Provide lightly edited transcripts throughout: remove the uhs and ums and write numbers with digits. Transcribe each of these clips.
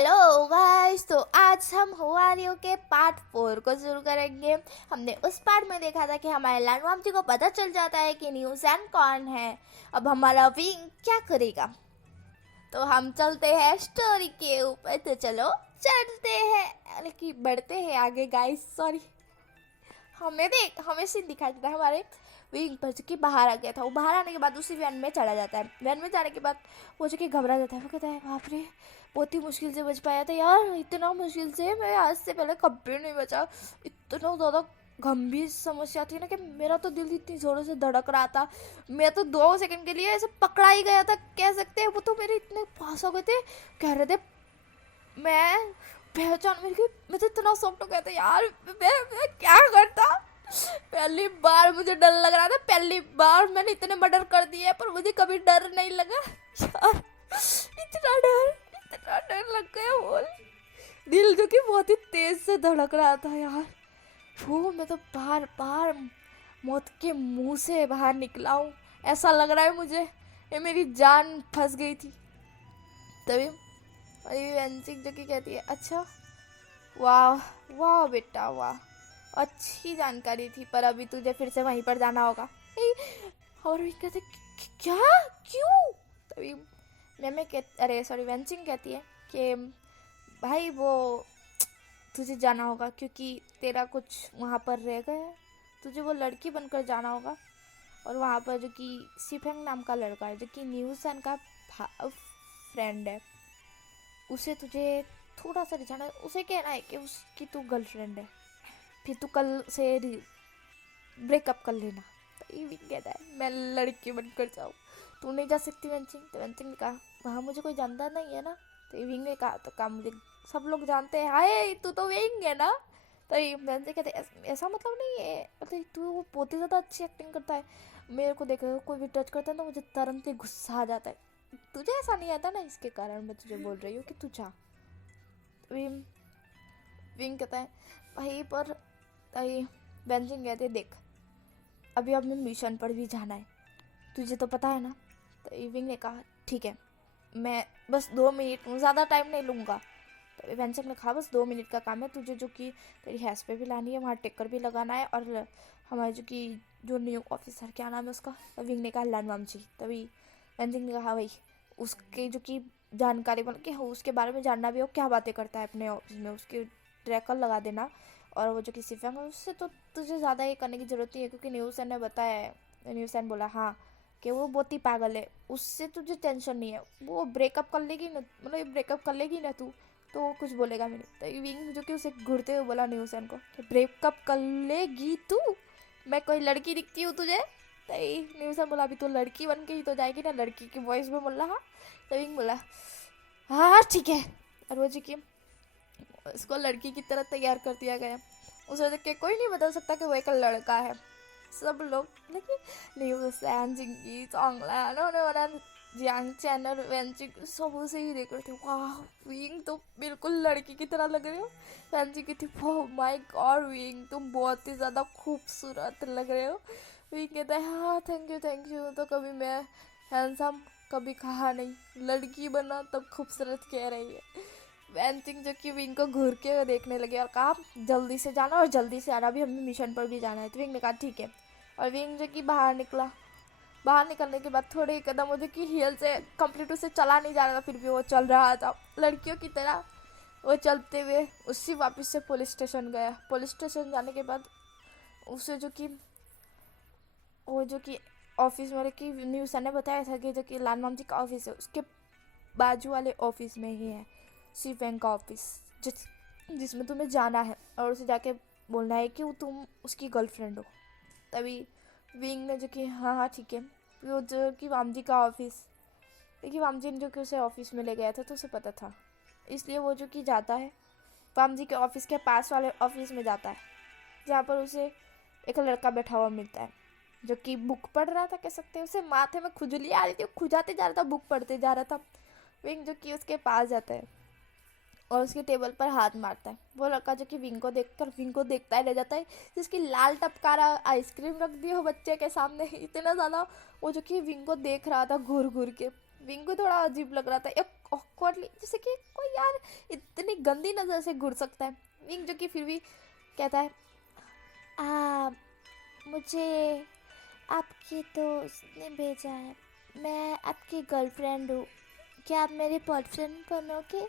Hello guys, तो आज हम हुआरियो के पार्ट 4 को शुरू करेंगे। हमने उस पार्ट में देखा था कि हमारे लानवाम जी को पता चल जाता है कि न्यूज़ैन कौन है। अब हमारा विंग क्या करेगा, तो हम चलते हैं स्टोरी के ऊपर। तो चलो चलते हैं, अरे कि बढ़ते हैं आगे गाइस। सॉरी, हमें सीन दिखाई देता है हमारे विंग पर जो कि बाहर आ गया था। वो बाहर आने के बाद उसी वैन में चला जाता है। वैन में जाने के बाद वो जो कि घबरा जाता है। वो कहता है बाप रे, बहुत ही मुश्किल से बच पाया था यार, इतना मुश्किल से मैं आज से पहले कभी नहीं बचा। इतना ज़्यादा गंभीर समस्या थी ना कि मेरा तो दिल इतनी ज़ोरों से धड़क रहा था। मैं तो 2 सेकंड के लिए ऐसे पकड़ा ही गया था, कह सकते हैं। वो तो मेरे इतने पास हो गए थे, कह रहे थे मैं पहचान मेरी। मैं तो इतना सॉफ्ट हो गया था यार, मैं क्या करता। पहली बार मुझे डर लग रहा था, पहली बार मैंने इतने मर्डर कर दिए पर मुझे कभी डर नहीं लगा यार। इतना डर लग गया। बोल, दिल जो कि बहुत ही तेज से धड़क रहा था यार। वो मैं तो बार बार मौत के मुंह से बाहर निकला हूँ, ऐसा लग रहा है मुझे ये मेरी जान फंस गई थी। तभी अरे वेंसिक जो कि कहती है अच्छा, वाह वाह बेटा वाह, अच्छी जानकारी थी, पर अभी तुझे फिर से वहीं पर जाना होगा। और भी कहते क्या, क्यों? तभी मैम कह अरे सॉरी वेंसिंग कहती है कि भाई वो तुझे जाना होगा क्योंकि तेरा कुछ वहाँ पर रह गया है। तुझे वो लड़की बनकर जाना होगा। और वहाँ पर जो कि सिफेंग नाम का लड़का है जो कि न्यूसन का फ्रेंड है, उसे तुझे थोड़ा सा रिझाना है। उसे कहना है कि उसकी तू गर्लफ्रेंड है, फिर तू कल से ब्रेकअप कर लेना। तो ये भी कहता है मैं लड़की बनकर जाऊँ, तू नहीं जा सकती वेंचिंग। तो वेंचिंग ने कहा वहाँ मुझे कोई जानता नहीं है ना। तो इविंग ने कहा तो काम मुझे सब लोग जानते हैं, हाय तू तो विंग है ना। तो वेंचिंग कहते ऐसा मतलब नहीं है, मतलब तू वो बहुत ही ज़्यादा अच्छी एक्टिंग करता है। मेरे को देख कोई भी टच करता है ना मुझे तुरंत ही गुस्सा आ जाता है। तुझे ऐसा नहीं आता ना, इसके कारण मैं तुझे बोल रही हूँ कि तू जा। विंग कहता है भाई पर भाई। बेंजिंग कहते देख अभी हमें मिशन पर भी जाना है, तुझे तो पता है ना। तो विंग ने कहा ठीक है, मैं बस 2 मिनट, ज़्यादा टाइम नहीं लूँगा। तो बेंजिंग ने कहा बस 2 मिनट का काम है, तुझे जो कि तेरी हैस पे भी लानी है, वहाँ टेकर भी लगाना है, और हमारे जो कि जो न्यू ऑफिसर क्या नाम है उसका। तो विंग ने कहा लानवाम जी। तभी बेंजिंग ने कहा भाई उसके जो कि जानकारी बन के उसके बारे में जानना भी हो, क्या बातें करता है अपने ऑफिस में, उसके ट्रैकर लगा देना। और वो जो कि सिफेंग है उससे तो तुझे ज़्यादा ये करने की ज़रूरत नहीं है, क्योंकि न्यूसन ने बताया है। न्यूसन बोला हाँ कि वो बहुत ही पागल है, उससे तुझे टेंशन नहीं है, वो ब्रेकअप कर लेगी ना, मतलब ब्रेकअप कर लेगी ना तू, तो वो कुछ बोलेगा भी नहीं। तो विंग जो कि उसे घूरते हुए बोला न्यूसन को कि ब्रेकअप कर लेगी तू, मैं कोई लड़की दिखती हूँ तुझे। तो न्यूसन बोला अभी तो लड़की बन के ही तो जाएगी ना, लड़की की वॉइस में बोल रहा। तो विंग बोला हाँ ठीक है। और वो जो कि उसको लड़की की तरह तैयार कर दिया गया। उसे देख के कोई नहीं बता सकता कि वो एक लड़का है। सब लोग लेकिन न्यूज़ैन जिंगी चोंगला उन्होंने जियांग चैन और वेंचिंग सब उसे ही देख रहे थे। वाह विंग तो बिल्कुल लड़की की तरह लग रहे हो। वेंचिंग की थी ओह माय गॉड विंग तुम बहुत ही ज़्यादा खूबसूरत लग रहे हो। विंग कहता है हाँ थैंक यू। तो कभी मैं हैंडसम कभी कहा नहीं, लड़की बना तब खूबसूरत कह रही है। वेंचिंग जो कि विंग को घूर के देखने लगे और कहा जल्दी से जाना और जल्दी से आना, अभी हमें मिशन पर भी जाना है। तो विंग ने कहा ठीक है। और विंग जो कि बाहर निकला। बाहर निकलने के बाद थोड़े ही कदम जो कि हिल से कंप्लीट उसे चला नहीं जा रहा था, फिर भी वो चल रहा था लड़कियों की तरह। वो चलते हुए उसी वापस से पुलिस स्टेशन गया। पुलिस स्टेशन जाने के बाद उसे जो कि वो जो कि ऑफिस में कि न्यूज़ ने बताया था कि जो कि लानवाम जी का ऑफिस है उसके बाजू वाले ऑफिस में ही है सिफेंग का ऑफिस, जिसमें तुम्हें जाना है और उसे जाके बोलना है कि वो तुम उसकी गर्लफ्रेंड हो। तभी विंग ने जो कि हाँ हाँ ठीक है। वो जो कि वामजी का ऑफिस, देखिए वामजी ने जो कि उसे ऑफिस में ले गया था तो उसे पता था, इसलिए वो जो कि जाता है वामजी के ऑफिस के पास वाले ऑफिस में जाता है, जहाँ पर उसे एक लड़का बैठा हुआ मिलता है जो कि बुक पढ़ रहा था, कह सकते हैं। उसे माथे में खुजली आ रही थी, खुजाते जा रहा था, बुक पढ़ते जा रहा था। विंग जो कि उसके पास जाता है और उसके टेबल पर हाथ मारता है। वो लड़का जो कि विंग को देखकर विंग को देखता ही रह जाता है, जिसकी लाल टपकारा आइसक्रीम रख दी हो बच्चे के सामने, इतना ज़्यादा वो जो कि विंग को देख रहा था घूर घूर के। विंग को थोड़ा अजीब लग रहा था, एक ऑकवर्डली, जैसे कि कोई यार इतनी गंदी नज़र से घूर सकता है। विंग जो कि फिर भी कहता है, आ मुझे आपके दोस्त ने भेजा है, मैं आपकी गर्लफ्रेंड हूँ, क्या आप मेरे बॉयफ्रेंड बनोगे?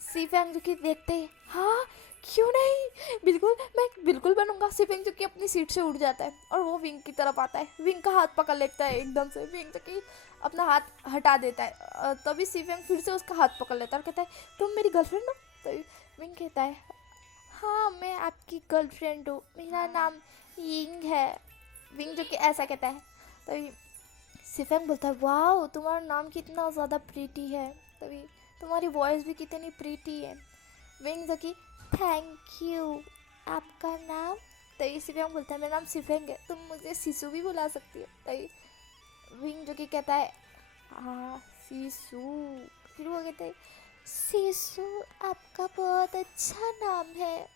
सीफेंग जो कि देखते ही, हाँ क्यों नहीं, बिल्कुल मैं बिल्कुल बनूंगा। सीफेंग जो कि अपनी सीट से उठ जाता है और वो विंग की तरफ आता है, विंग का हाथ पकड़ लेता है एकदम से। विंग जो कि अपना हाथ हटा देता है, तभी सीफेंग फिर से उसका हाथ पकड़ लेता है और कहता है, तुम मेरी गर्लफ्रेंड हो? तो विंग कहता है, हाँ मैं आपकी गर्लफ्रेंड हूँ, मेरा नाम यिंग है। विंग जो कि ऐसा कहता है, तभी सिफेंग बोलता है, वाह तुम्हारा नाम कितना ज़्यादा प्रीटी है, तभी तुम्हारी वॉइस भी कितनी प्रीटी है। विंग जो कि थैंक यू, आपका नाम? तभी सिफेंग बोलता है, मेरा नाम सिफेंग है, तुम मुझे सिसु भी बुला सकती हो। तभी विंग जो कि कहता है, हाँ सिसु। फिर वो कहते हैं, सिसु आपका बहुत अच्छा नाम है।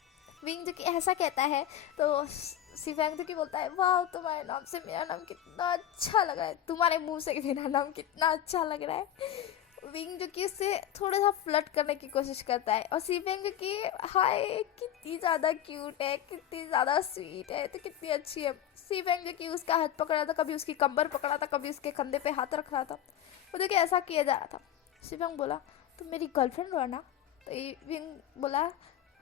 विंग जो कि ऐसा कहता है, तो सिफेंग जो कि बोलता है, वाह तुम्हारे नाम से मेरा नाम कितना अच्छा लग रहा है, तुम्हारे मुंह से मेरा नाम कितना अच्छा लग रहा है। विंग जो कि उससे थोड़ा सा फ्लर्ट करने की कोशिश करता है, और सिफेंग जो कि हाय कितनी ज़्यादा क्यूट है, कितनी ज़्यादा स्वीट है, तो कितनी अच्छी है। सिफेंग जो कि उसका हाथ पकड़ा था, कभी उसकी कमर पकड़ा था, कभी उसके कंधे पे हाथ रख रहा था, वो देखिए ऐसा किया जा रहा था। सिफेंग बोला, तुम मेरी गर्लफ्रेंड हो ना? तो विंग बोला,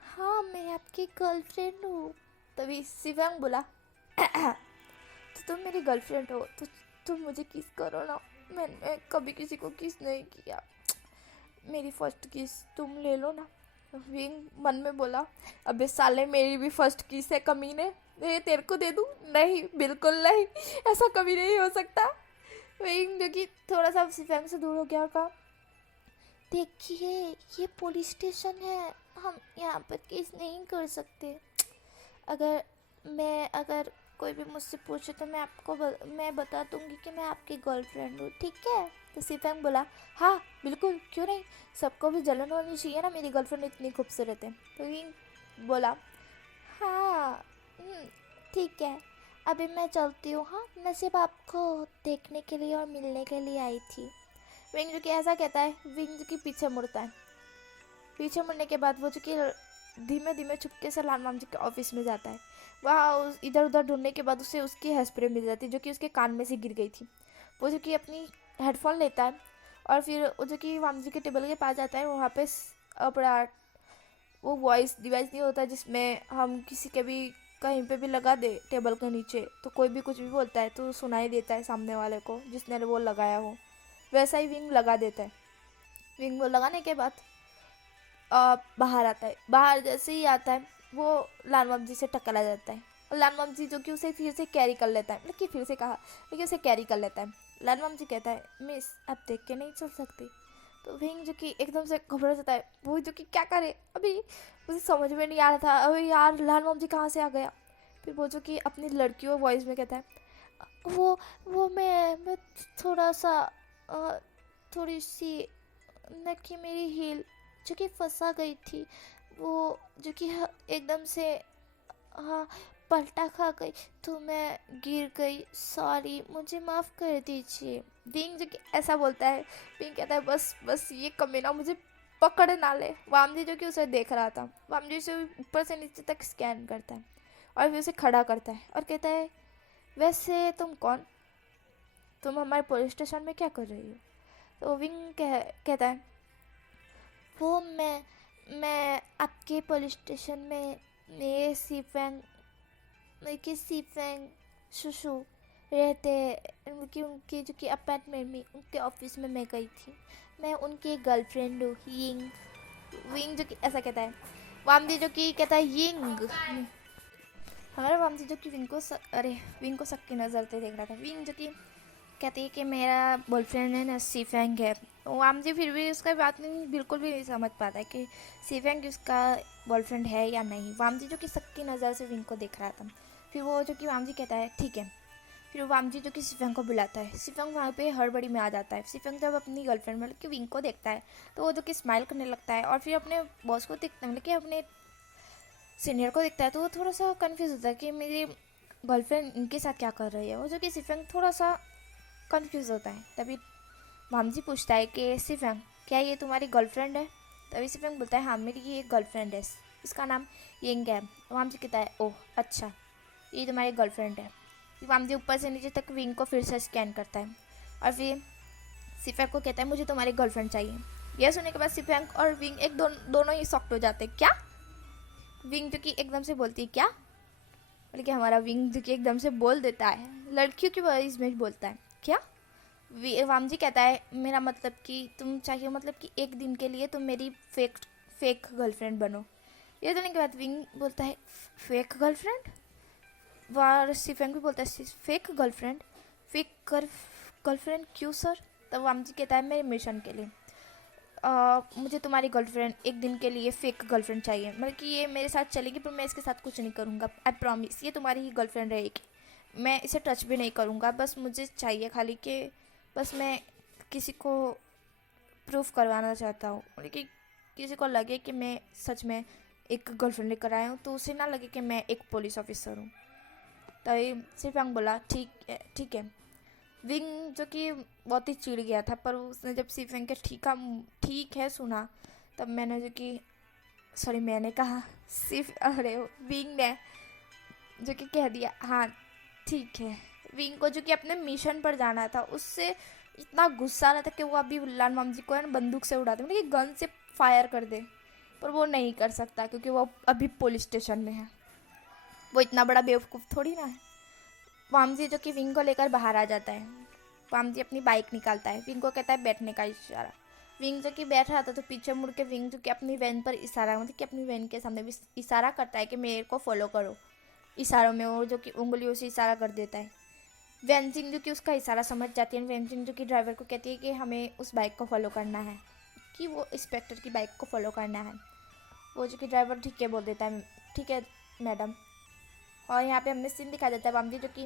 हाँ मैं आपकी गर्लफ्रेंड हूँ। तभी सिफेंग बोला, तो तुम मेरी गर्लफ्रेंड हो तो तुम मुझे किस करो ना, मैंने कभी किसी को किस नहीं किया, मेरी फर्स्ट किस तुम ले लो ना। विंग मन में बोला, अबे साले मेरी भी फर्स्ट किस है कमीने, ये तेरे को दे दूँ? नहीं बिल्कुल नहीं, ऐसा कभी नहीं हो सकता। विंग जो कि थोड़ा सा सिफेंग से दूर हो गया और कहा, देखिए ये पुलिस स्टेशन है, हम यहाँ पर केस नहीं कर सकते, अगर कोई भी मुझसे पूछे तो मैं बता दूंगी कि मैं आपकी गर्लफ्रेंड हूँ, ठीक है? तो सिफेंग बोला, हाँ बिल्कुल क्यों नहीं, सबको भी जलन होनी चाहिए ना, मेरी गर्लफ्रेंड इतनी खूबसूरत है। तो विंग बोला, हाँ ठीक है, अभी मैं चलती हूँ, हाँ मैं सिर्फ आपको देखने के लिए और मिलने के लिए आई थी। विंग जो कि ऐसा कहता है, विंग जो कि पीछे मुड़ता है, पीछे मुड़ने के बाद वो जो कि धीमे धीमे चुपके से लानवाम जी के ऑफिस में जाता है। वहाँ इधर उधर ढूंढने के बाद उसे उसकी हेयर स्प्रे मिल जाती है जो कि उसके कान में से गिर गई थी। वो जो कि अपनी हेडफोन लेता है और फिर वो जो कि वाम जी के टेबल के पास जाता है, वहाँ पे अपना वो वॉइस डिवाइस नहीं होता जिसमें हम किसी के भी कहीं पे भी लगा दे टेबल के नीचे तो कोई भी कुछ भी बोलता है तो सुनाई देता है सामने वाले को जिसने वो लगाया हो, वैसा ही विंग लगा देता है। विंग वो लगाने के बाद बाहर आता है। बाहर जैसे ही आता है वो लालमम जी से टकरा जाता है और लालमम जी जो कि उसे फिर से कैरी कर लेता है, मतलब कि फिर से कहा लेकिन उसे कैरी कर लेता है। लालमम जी कहता है, मिस आप देख के नहीं चल सकती। तो विंग जो कि एकदम से घबरा जाता है, वो जो कि क्या करे, अभी उसे समझ में नहीं आ रहा था, अभी यार लालमम जी कहाँ से आ गया। फिर वो जो कि अपनी लड़कियों वॉइस में कहता है, वो मैं थोड़ा सा थोड़ी सी न कि मेरी हील जो कि फंसा गई थी, वो जो कि एकदम से हाँ पलटा खा गई तो मैं गिर गई, सॉरी मुझे माफ़ कर दीजिए। विंग जो कि ऐसा बोलता है। विंग कहता है, बस बस ये कमीना मुझे पकड़ ना ले। वामजी जो कि उसे देख रहा था, वामजी उसे ऊपर से नीचे तक स्कैन करता है और फिर उसे खड़ा करता है और कहता है, वैसे तुम कौन, तुम हमारे पुलिस स्टेशन में क्या कर रही हो? तो विंग कहता है, वो मैं आपके पुलिस स्टेशन में मेरे सीफेंग शुशु रहते उनकी उनकी जो कि अपार्टमेंट में उनके ऑफिस में मैं गई थी, मैं उनकी गर्लफ्रेंड हूँ यिंग। विंग जो कि ऐसा कहता है। वामदी जो कि कहता है यिंग। हमारा वामदी जो कि विंग को शक की नज़र से देख रहा था। विंग जो कि कहती है कि मेरा बॉयफ्रेंड है ना सीफेंग है। वाम जी फिर भी उसका बात नहीं बिल्कुल भी नहीं समझ पाता है कि सीफेंग उसका बॉयफ्रेंड है या नहीं। वाम जी जो कि शक की नज़र से विंग को देख रहा था। फिर वो जो कि वाम जी कहता है ठीक है। फिर वाम जी जो कि सीफेंग को बुलाता है। सीफेंग वहाँ पे हड़बड़ी में आ जाता है। सीफेंग जब अपनी गर्लफ्रेंड मतलब कि विंग को देखता है तो वो जो कि स्माइल करने लगता है और फिर अपने बॉस को देखता है, मतलब कि अपने सीनियर को देखता है तो वो थोड़ा सा कन्फ्यूज़ होता है कि मेरी गर्लफ्रेंड इनके साथ क्या कर रही है। वो जो कि सीफेंग थोड़ा सा कंफ्यूज होता है। तभी वामजी पूछता है कि सिफेंग, क्या ये तुम्हारी गर्लफ्रेंड है? तभी सिफेंग बोलता है हाँ मेरी ये गर्लफ्रेंड है, इसका नाम यिंग है। वामजी कहता है ओह अच्छा, ये तुम्हारी गर्लफ्रेंड है। वामजी ऊपर से नीचे तक विंग को फिर से स्कैन करता है और फिर सिफेंग को कहता है मुझे तुम्हारी गर्लफ्रेंड चाहिए। यह सुनने के बाद सिफेंग और विंग दोनों ही शॉक्ड हो जाते हैं। क्या? विंग जो कि एकदम से बोलती है क्या, बल्कि हमारा विंग जो कि एकदम से बोल देता है, लड़कियों की वॉइस में बोलता है क्या? वामजी कहता है मेरा मतलब कि तुम चाहिए, मतलब कि एक दिन के लिए तुम मेरी फेक गर्लफ्रेंड बनो। ये सुनने के बाद विंग बोलता है फेक गर्लफ्रेंड? और सिफेंग भी बोलता है फेक गर्लफ्रेंड? फेक गर्लफ्रेंड क्यों सर? तब वामजी कहता है मेरे मिशन के लिए मुझे तुम्हारी गर्लफ्रेंड एक दिन के लिए फेक गर्लफ्रेंड चाहिए, मतलब कि ये मेरे साथ चलेगी पर मैं इसके साथ कुछ नहीं करूँगा, आई प्रॉमिस ये तुम्हारी ही गर्लफ्रेंड रहेगी, मैं इसे टच भी नहीं करूँगा, बस मुझे चाहिए खाली कि बस मैं किसी को प्रूफ करवाना चाहता हूँ, मतलब कि किसी को लगे कि मैं सच में एक गर्लफ्रेंड लेकर आया हूँ, तो उसे ना लगे कि मैं एक पुलिस ऑफिसर हूँ। तो सिफेंग बोला ठीक है। विंग जो कि बहुत ही चिढ़ गया था, पर उसने जब सिफेंग के ठीक है सुना, तब मैंने कहा विंग ने जो कि कह दिया हाँ ठीक है। विंग को जो कि अपने मिशन पर जाना था, उससे इतना गुस्सा रहा था कि वो अभी उल्लान मामजी को है ना बंदूक से उड़ा दे, मतलब कि गन से फायर कर दे, पर वो नहीं कर सकता क्योंकि वो अभी पुलिस स्टेशन में है। वो इतना बड़ा बेवकूफ़ थोड़ी ना है। वामजी जो कि विंग को लेकर बाहर आ जाता है। वामजी अपनी बाइक निकालता है, विंग को कहता है बैठने का इशारा। विंग जो कि बैठ रहा था तो पीछे मुड़ के विंग जो कि अपनी वैन पर इशारा, मतलब कि अपनी वैन के सामने भी इशारा करता है कि मेरे को फॉलो करो। इशारों में वो जो कि उंगलियों से इशारा कर देता है। वेनजिंग जो कि उसका इशारा समझ जाती है। वेनजिंग जो कि ड्राइवर को कहती है कि हमें उस बाइक को फॉलो करना है, कि वो इंस्पेक्टर की बाइक को फॉलो करना है। वो जो कि ड्राइवर ठीक है बोल देता है ठीक है मैडम। और यहाँ पे हमें सीन दिखा देता है वामजी जो कि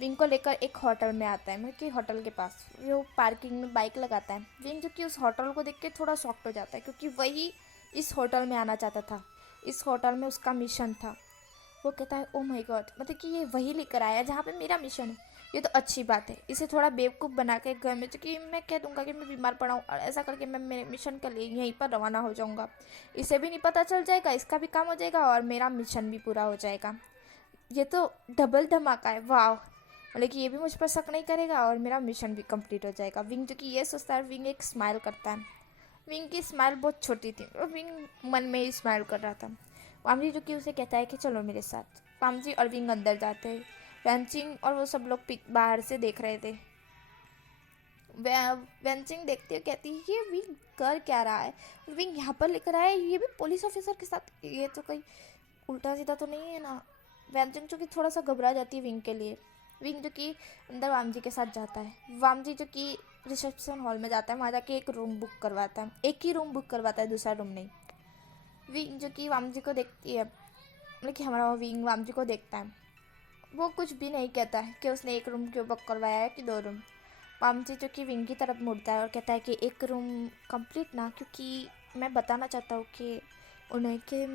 विंग को लेकर एक होटल में आता है, मतलब कि होटल के पास वो पार्किंग में बाइक लगाता है। विंग जो कि उस होटल को देख के थोड़ा शॉक्ड हो जाता है क्योंकि वही इस होटल में आना चाहता था, इस होटल में उसका मिशन था। वो कहता है ओ माय गॉड, मतलब कि ये वही लेकर आया जहाँ पे मेरा मिशन है, ये तो अच्छी बात है। इसे थोड़ा बेवकूफ़ बना के घर में जो कि मैं कह दूंगा कि मैं बीमार पड़ा हूँ और ऐसा करके मैं मेरे मिशन के लिए यहीं पर रवाना हो जाऊँगा। इसे भी नहीं पता चल जाएगा, इसका भी काम हो जाएगा और मेरा मिशन भी पूरा हो जाएगा। ये तो डबल धमाका है, वाह, मतलब कि ये भी मुझ पर शक नहीं करेगा और मेरा मिशन भी कंप्लीट हो जाएगा। विंग जो कि ये सोचता है, विंग एक स्माइल करता है। विंग की स्माइल बहुत छोटी थी और विंग मन में ही स्माइल कर रहा था। वामजी जो कि उसे कहता है कि चलो मेरे साथ। वामजी और विंग अंदर जाते हैं। वेंचिंग और वो सब लोग बाहर से देख रहे थे। वेंचिंग देखती है, कहती है ये विंग कर क्या रहा है, विंग यहाँ पर लेकर आया ये भी पुलिस ऑफिसर के साथ, ये तो कहीं उल्टा सीधा तो नहीं है ना। वेंचिंग जो कि थोड़ा सा घबरा जाती है विंग के लिए। विंग जो कि अंदर वामजी के साथ जाता है। वामजी जो कि रिसेप्शन हॉल में जाता है, वहाँ जाके एक रूम बुक करवाता है, एक ही रूम बुक करवाता है, दूसरा रूम नहीं। विंग जो कि वामजी को देखती है, मतलब कि हमारा विंग वामजी को देखता है, वो कुछ भी नहीं कहता है कि उसने एक रूम क्यों बुक करवाया है कि 2 रूम। वामजी जो कि विंग की तरफ मुड़ता है और कहता है कि एक रूम कंप्लीट ना, क्योंकि मैं बताना चाहता हूँ कि उन्हें कि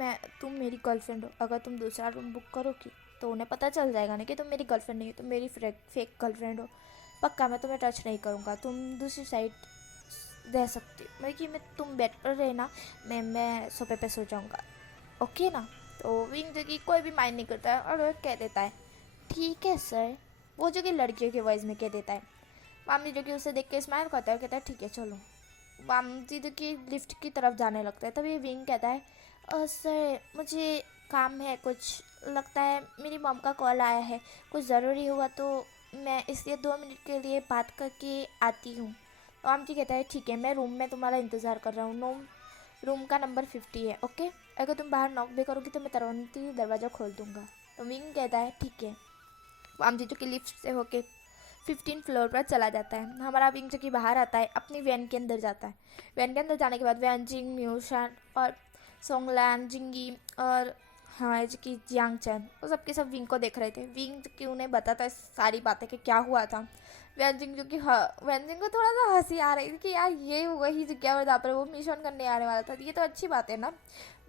तुम मेरी गर्लफ्रेंड हो, अगर तुम दूसरा रूम बुक करोगी तो उन्हें पता चल जाएगा ना कि तुम मेरी गर्लफ्रेंड नहीं हो, तुम मेरी फेक गर्लफ्रेंड हो। पक्का मैं तुम्हें टच नहीं करूँगा, तुम दूसरी साइड रह सकती हो, मतलब कि तुम बेड पर रहना, मैं सोफे पे सो जाऊँगा, ओके ना। तो विंग जो कि कोई भी माइंड नहीं करता है और कह देता है ठीक है सर। वो जो कि लड़कियों की वॉइस में कह देता है। मामजी जो कि उसे देख के स्माइल करता है और कहता है ठीक है चलो। मामजी जो कि लिफ्ट की तरफ जाने लगता है, तभी विंग कहता है सर मुझे काम है कुछ, लगता है मेरी मॉम का कॉल आया है, कुछ ज़रूरी हुआ तो मैं इसलिए 2 मिनट के लिए बात करके आती हूँ। मामजी कहता है ठीक है, मैं रूम में तुम्हारा इंतज़ार कर रहा हूँ, रूम का नंबर 50 है, ओके। अगर तुम बाहर नॉक भी करोगी तो मैं तुरंत ही दरवाज़ा खोल दूँगा। तो विंग कहता है ठीक है। वामजी जो कि लिफ्ट से होके 15 फ्लोर पर चला जाता है। हमारा विंग जो कि बाहर आता है, अपनी वैन के अंदर जाता है। वैन के अंदर जाने के बाद वैन जिंग, म्यूशान और सोंगलैन, जिंगी और हमारे जो कि जियांग चैन, वो सब के सब विंग को देख रहे थे। विंग जो कि उन्हें बताता है सारी बातें कि क्या हुआ था। वैनजिंग जो कि वैनजिंग को थोड़ा सा हंसी आ रही थी कि यार ये वही जगह और जहाँ पर वो मिशन करने आने वाला था, ये तो अच्छी बात है ना।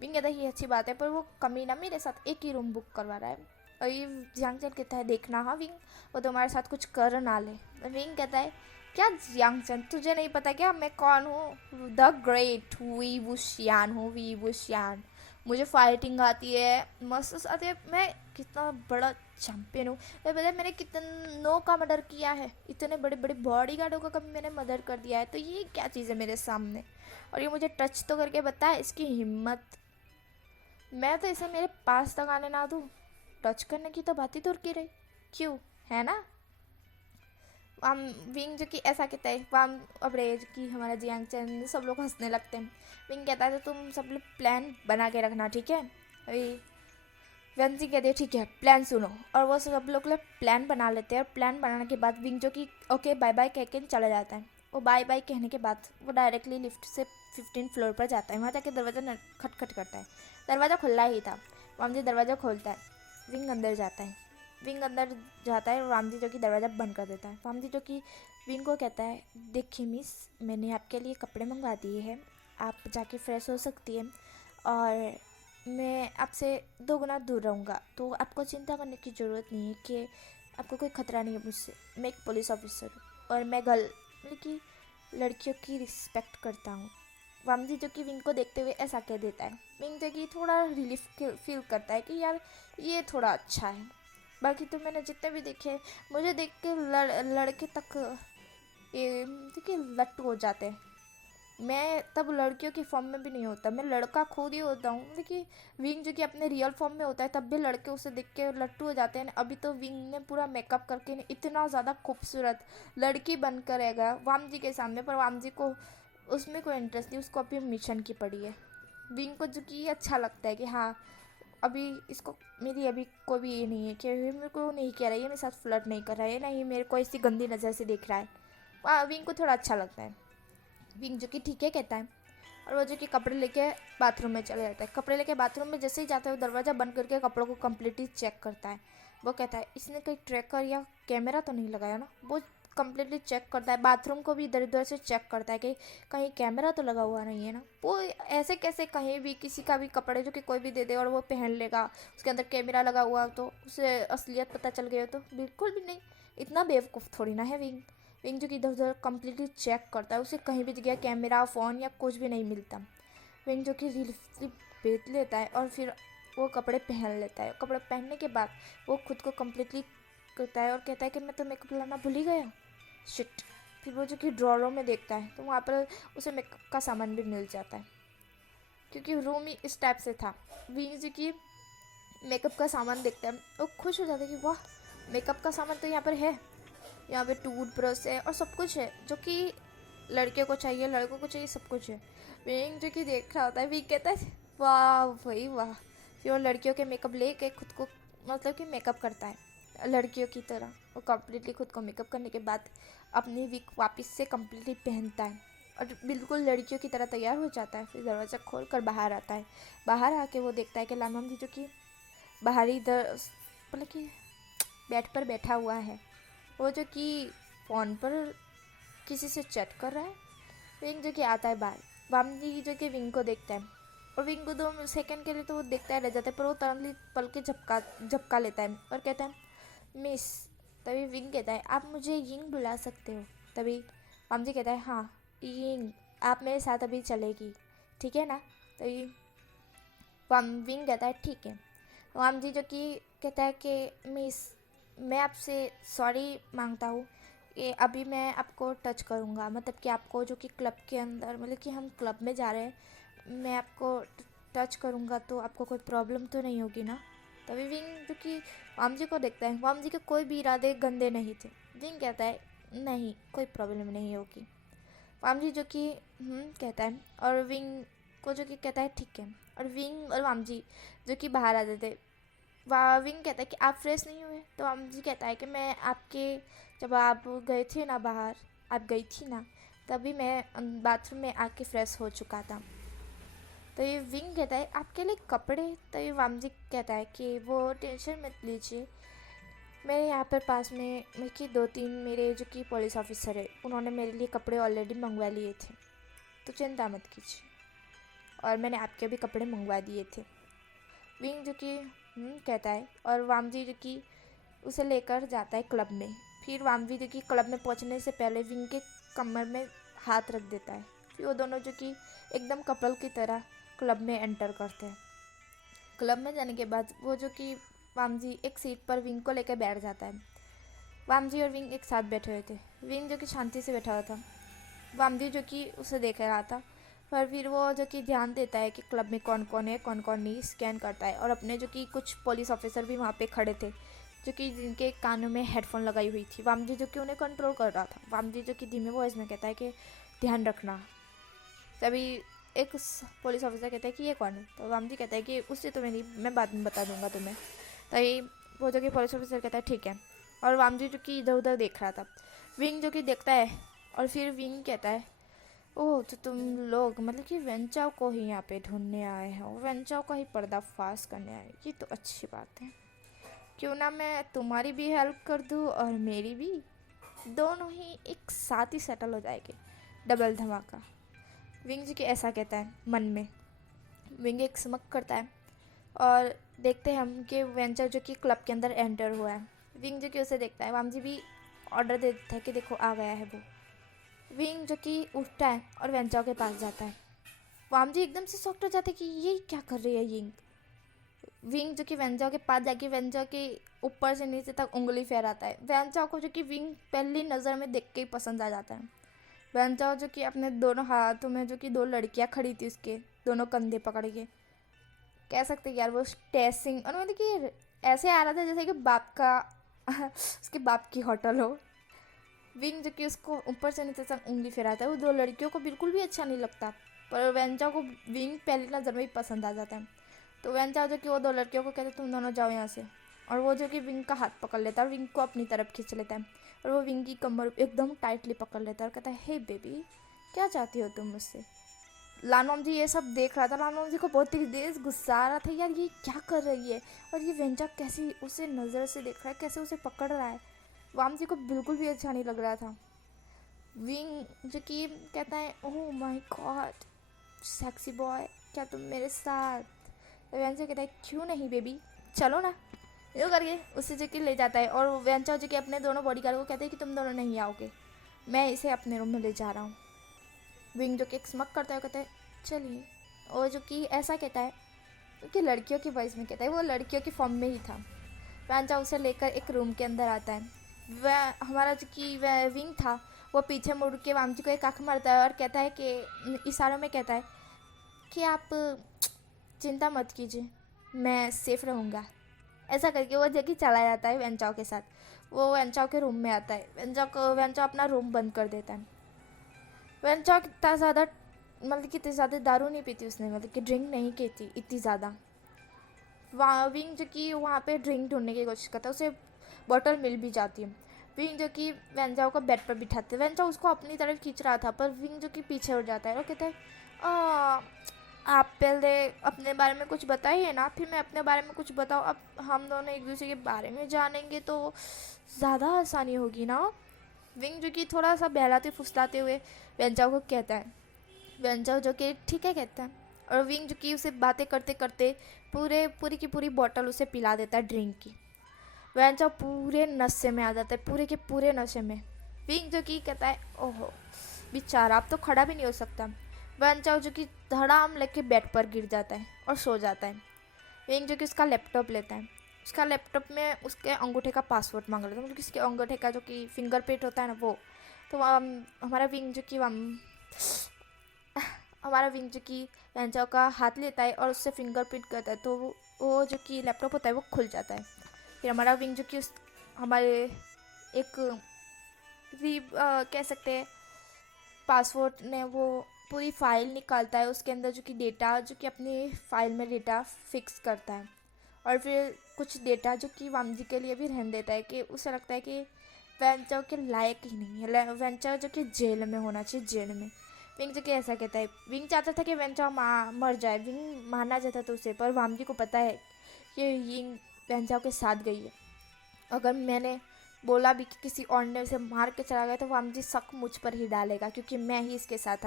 विंग कहता है ये अच्छी बात है, पर वो कमीना मेरे साथ एक ही रूम बुक करवा रहा है। और ये जियांग चैन कहता है देखना हाँ विंग, वो तुम्हारे साथ कुछ कर ना ले। विंग कहता है क्या जियांगचन, तुझे नहीं पता क्या मैं कौन हूँ? द ग्रेट वी वुशियान हूँ, वी वुशियान। मुझे फाइटिंग आती है, मस्त आती है। मैं कितना बड़ा चैंपियन हूँ। मैं पता है मैंने कितनों का मर्डर किया है, इतने बड़े बड़े बॉडी गार्डों का कभी मैंने मर्डर कर दिया है। तो ये क्या चीज़ है मेरे सामने, और ये मुझे टच तो करके बता इसकी हिम्मत। मैं तो इसे मेरे पास तक आने ना दूँ। टच करने की तो बात ही दूर की रही, क्यों, है ना? हम विंग जो कि ऐसा कहता है वाम, अब रे जो कि हमारा जियांग चैन, सब लोग हंसने लगते हैं। विंग कहता है तो तुम सब लोग प्लान बना के रखना, ठीक है? अभी वेंसी कहते हैं ठीक है प्लान सुनो, और वो सब लोग प्लान बना लेते हैं। और प्लान बनाने के बाद विंग जो कि ओके बाय बाय कह के चला जाता है। वो बाय बाय कहने के बाद वो डायरेक्टली लिफ्ट से 15 फ्लोर पर जाता है। वहाँ जाके दरवाज़ा खटखट करता है। दरवाज़ा खुला ही था। वामजी दरवाज़ा खोलता है, विंग अंदर जाता है। विंग अंदर जाता है और वामजी जो कि दरवाज़ा बंद कर देता है। वामजी जो कि विंग को कहता है देखिए मिस, मैंने आपके लिए कपड़े मंगवा दिए हैं, आप जाके फ्रेश हो सकती है, और मैं आपसे 2 गुना दूर रहूँगा, तो आपको चिंता करने की ज़रूरत नहीं है कि आपको कोई ख़तरा नहीं है मुझसे। मैं एक पुलिस ऑफिसर हूँ और मैं मतलब कि लड़कियों की रिस्पेक्ट करता हूँ। वामजी जो कि विंग को देखते हुए ऐसा कह देता है। विंग जो कि थोड़ा रिलीफ फील करता है कि यार ये थोड़ा अच्छा है। बाकी तो मैंने जितने भी देखे, मुझे देख के लड़के तक ये देखिए लट्टू हो जाते हैं। मैं तब लड़कियों की फॉर्म में भी नहीं होता, मैं लड़का खुद ही होता हूँ। देखिए विंग जो कि अपने रियल फॉर्म में होता है तब भी लड़के उसे देख के लट्टू हो जाते हैं। अभी तो विंग ने पूरा मेकअप करके इतना ज़्यादा खूबसूरत लड़की बनकर रहेगा वाम जी के सामने, पर वाम जी को उसमें कोई इंटरेस्ट नहीं, उसको अभी मिशन की पड़ी है। विंग को जो कि अच्छा लगता है कि हाँ अभी इसको मेरी अभी कोई भी ये नहीं है कि मेरे को नहीं कह रहा है, ये मेरे साथ फ्लर्ट नहीं कर रहा है, नहीं मेरे को इसी गंदी नज़र से देख रहा है। वहाँ विंग को थोड़ा अच्छा लगता है। विंग जो कि ठीक है कहता है, और वो जो कि कपड़े लेके बाथरूम में चले जाता है। कपड़े लेके बाथरूम में जैसे ही जाता है वो दरवाज़ा बंद करके कपड़ों को कम्प्लीटली चेक करता है। वो कहता है इसने कोई ट्रैकर या कैमरा तो नहीं लगाया ना। वो कम्प्लीटली चेक करता है, बाथरूम को भी इधर उधर से चेक करता है कि कहीं कैमरा तो लगा हुआ नहीं है ना। वो ऐसे कैसे कहीं भी किसी का भी कपड़े जो कि कोई भी दे दे और वो पहन लेगा, उसके अंदर कैमरा लगा हुआ तो उसे असलियत पता चल गई हो, तो बिल्कुल भी नहीं। इतना बेवकूफ़ थोड़ी ना है विंग। विंग जो कि इधर उधर कम्प्लीटली चेक करता है, उसे कहीं भी जगह कैमरा फ़ोन या कुछ भी नहीं मिलता। विंग जो कि रिलीफ बेच लेता है और फिर वो कपड़े पहन लेता है। कपड़े पहनने के बाद वो खुद को कम्प्लीटली करता है और कहता है कि मैं तो मेकअप लाना भूल ही गया, शिट। फिर वो जो कि ड्रॉरों में देखता है तो वहाँ पर उसे मेकअप का सामान भी मिल जाता है, क्योंकि रूम ही इस टाइप से था। विंग जो कि मेकअप का सामान देखता है, वो खुश हो जाता है कि वाह मेकअप का सामान तो यहाँ पर है। यहाँ पे टूथ ब्रश है और सब कुछ है जो कि लड़के को चाहिए, लड़कों को चाहिए, सब कुछ है। विंग जो कि देख रहा होता है, विंग कहता है वाह भाई वाह। फिर वो लड़कियों के मेकअप ले के खुद को मतलब कि मेकअप करता है लड़कियों की तरह। वो कम्प्लीटली खुद को मेकअप करने के बाद अपनी विग वापस से कम्प्लीटली पहनता है और बिल्कुल लड़कियों की तरह तैयार हो जाता है। फिर दरवाज़ा खोल कर बाहर आता है। बाहर आके वो देखता है कि लालमम जी जो कि बाहर ही मतलब कि बेड पर बैठा हुआ है। वो जो कि फ़ोन पर किसी से चैट कर रहा है। विंग जो कि आता है बाहर, वामजी जो कि विंग को देखता है और विंग को 2 सेकंड के लिए तो वो देखता है रह जाता है, पर वो तुरंत पल के झपका लेता है और कहता है मिस। तभी विंग कहता है आप मुझे यिंग बुला सकते हो। तभी वामजी कहता है हाँ यिंग, आप मेरे साथ अभी चलेगी, ठीक है ना? तभी विंग कहता है ठीक है। वामजी जो कि कहता है कि मिस मैं आपसे सॉरी मांगता हूँ कि अभी मैं आपको टच करूँगा, मतलब कि आपको जो कि क्लब के अंदर मतलब कि हम क्लब में जा रहे हैं, मैं आपको टच करूँगा तो आपको कोई प्रॉब्लम तो नहीं होगी ना? तभी विंग जो कि वाम जी को देखता है, वाम जी के कोई भी इरादे गंदे नहीं थे। विंग कहता है नहीं कोई प्रॉब्लम नहीं होगी। वाम जी जो कि कहता है और विंग को जो कि कहता है ठीक है। और विंग और वाम जी जो कि बाहर आ जाते, विंग कहता है कि आप फ्रेश नहीं हुए, तो वाम जी कहता है कि मैं आपके जब आप गए थे ना बाहर, आप गई थी ना, तभी मैं बाथरूम में आके फ्रेश हो चुका था। तो ये विंग कहता है आपके लिए कपड़े? तो ये वाम जी कहता है कि वो टेंशन मत लीजिए, मेरे यहाँ पर पास में कि 2-3 मेरे जो कि पुलिस ऑफिसर है उन्होंने मेरे लिए कपड़े ऑलरेडी मंगवा लिए थे, तो चिंता मत कीजिए, और मैंने आपके भी कपड़े मंगवा दिए थे। विंग जो कि कहता है और वाम जी जो कि उसे लेकर जाता है क्लब में। फिर वामवी जो कि क्लब में पहुंचने से पहले विंग के कमर में हाथ रख देता है। फिर वो दोनों जो कि एकदम कपल की तरह क्लब में एंटर करते हैं। क्लब में जाने के बाद वो जो कि वामजी एक सीट पर विंग को लेकर बैठ जाता है। वामजी और विंग एक साथ बैठे हुए थे। विंग जो कि शांति से बैठा हुआ था, वामजी जो कि उसे देख रहा था। पर फिर वो जो कि ध्यान देता है कि क्लब में कौन कौन है कौन कौन नहीं, स्कैन करता है। और अपने जो कि कुछ पुलिस ऑफिसर भी वहाँ पे खड़े थे जो कि जिनके कानों में हेडफोन लगाई हुई थी। वामजी जो कि उन्हें कंट्रोल कर रहा था। वामजी जो कि धीमे वॉइस में कहता है कि ध्यान रखना। तभी एक पुलिस ऑफिसर कहता है कि ये कौन है, तो वामजी कहता है कि उससे तो मैं बाद में बता दूंगा तुम्हें। तभी वो जो कि पुलिस ऑफिसर कहता है ठीक है। और वामजी जो कि इधर उधर देख रहा था। विंग जो कि देखता है और फिर विंग कहता है ओह, तो तुम लोग मतलब कि वेंचाओ को ही यहाँ पे ढूंढने आए हो, वेंचाओ का ही पर्दाफाश करने आए, ये तो अच्छी बात है। क्यों ना मैं तुम्हारी भी हेल्प कर दूँ और मेरी भी, दोनों ही एक साथ ही सेटल हो जाएंगे, डबल धमाका। विंग जी के ऐसा कहता है मन में। विंग एक स्मक करता है और देखते हैं हम कि वेंचर जो कि क्लब के अंदर एंटर हुआ है। विंग जो कि उसे देखता है। वामजी भी ऑर्डर दे देता है कि देखो आ गया है वो। विंग जो कि उठता है और वेंचाओ के पास जाता है। वामजी एकदम से शॉक्ड हो जाते हैं कि ये क्या कर रही है यिंग। विंग जो कि वेंचाओ के पास जाके वेंचाओ के ऊपर से नीचे तक उंगली फहराता है। वेंचाओ को जो कि विंग पहली नज़र में देख के ही पसंद आ जाता है। वेंचाओ जो कि अपने दोनों हाथों में जो कि दो लड़कियां खड़ी थी उसके दोनों कंधे पकड़ के, कह सकते यार वो स्टेसिंग, और मतलब कि ऐसे आ रहा था जैसे कि बाप का उसके बाप की होटल हो। विंग जो कि उसको ऊपर से नीचे तक उंगली फेराता है। वो दो लड़कियों को बिल्कुल भी अच्छा नहीं लगता, पर वेंचाओ को विंग पहली नज़र में ही पसंद आ जाता है। तो वेंचाओ जो कि वो दो लड़कियों को कहते तुम दोनों जाओ यहाँ से, और वो जो कि विंग का हाथ पकड़ लेता है और विंग को अपनी तरफ खींच लेता है। और वो विंग की कमर एकदम टाइटली पकड़ लेता है और कहता है हे बेबी, क्या चाहती हो तुम मुझसे। लानोम जी ये सब देख रहा था। लानोम जी को बहुत ही तेज गुस्सा आ रहा था, यार ये क्या कर रही है, और ये वेंचा कैसी उसे नज़र से देख रहा है, कैसे उसे पकड़ रहा है। वाम जी को बिल्कुल भी अच्छा नहीं लग रहा था। विंग जो कि कहता है oh my God sexy boy, क्या तुम मेरे साथ। तो वेंचा कहता है क्यों नहीं बेबी, चलो ना। यो करके उससे जो कि ले जाता है। और वेंचा जो कि अपने दोनों बॉडीगार्ड को कहते हैं कि तुम दोनों नहीं आओगे, मैं इसे अपने रूम में ले जा रहा हूँ। विंग जो कि एक स्मक करता है, कहता है चलिए। और जो कि ऐसा कहता है क्योंकि लड़कियों की वॉइस में कहता है, वो लड़कियों की फॉर्म में ही था। वेंचा उसे लेकर एक रूम के अंदर आता है। वह हमारा जो कि वह विंग था वो पीछे मुड़ के वामजी को एक आँख मारता है और कहता है कि इशारों में कहता है कि आप चिंता मत कीजिए, मैं सेफ रहूँगा। ऐसा करके वो जगह चला जाता है वेंचाओ के साथ। वो वेंचाओ के रूम में आता है। वेंचाओ अपना रूम बंद कर देता है। वेंचाओ इतना ज़्यादा मतलब कि इतनी ज़्यादा दारू नहीं पीती उसने, मतलब कि ड्रिंक नहीं की थी इतनी ज़्यादा। वहाँ विंग जो कि वहाँ पे ड्रिंक ढूंढने की कोशिश करता है, उसे बॉटल मिल भी जाती है। विंग जो कि वेंचाओ को बेड पर बिठाते हैं। वेंचाओ उसको अपनी तरफ खींच रहा था, पर विंग जो कि पीछे उठ जाता है और कहता है आप पहले अपने बारे में कुछ बताइए ना, फिर मैं अपने बारे में कुछ बताऊँ। अब हम दोनों एक दूसरे के बारे में जानेंगे तो ज़्यादा आसानी होगी ना। विंग जो कि थोड़ा सा बहलाते फुसलाते हुए वेंचाओ को कहता है। वेंचाओ जो कि ठीक है कहता है, और विंग जो कि उसे बातें करते करते पूरी की पूरी बॉटल उसे पिला देता है ड्रिंक की। वेंचाओ पूरे नशे में आ जाता है, पूरे के पूरे नशे में। विंग जो कि कहता है ओहो बेचारा, अब तो खड़ा भी नहीं हो सकता। वेंचाओ जो कि धड़ाम लेके बेड पर गिर जाता है और सो जाता है। विंग जो कि उसका लैपटॉप लेता है। उसका लैपटॉप में उसके अंगूठे का पासवर्ड मांग लेता है, मतलब उसके अंगूठे का जो कि फिंगरप्रिंट होता है ना वो। तो हमारा विंग जो कि हमारा विंग जो कि वेंचाओ का हाथ लेता है और उससे फिंगरप्रिंट करता है, तो वो जो कि लैपटॉप होता है वो खुल जाता है। फिर हमारा विंग जो कि उस हमारे एक कह सकते हैं पासवर्ड ने वो पूरी फाइल निकालता है। उसके अंदर जो कि डेटा जो कि अपनी फाइल में डेटा फिक्स करता है, और फिर कुछ डेटा जो कि वामजी के लिए भी रहने देता है कि उसे लगता है कि वेंचाओ के लायक ही नहीं है, वेंचाओ जो कि जेल में होना चाहिए, जेल में। विंग जो कि ऐसा कहता है। विंग चाहता था कि वेंचाओ मर जाए, विंग मारना चाहता था उसे, पर वामजी को पता है कि विंग वेंचाओ के साथ गई है। अगर मैंने बोला भी कि किसी और ने उसे मार के चला गया तो वामजी शक मुझ पर ही डालेगा, क्योंकि मैं ही इसके साथ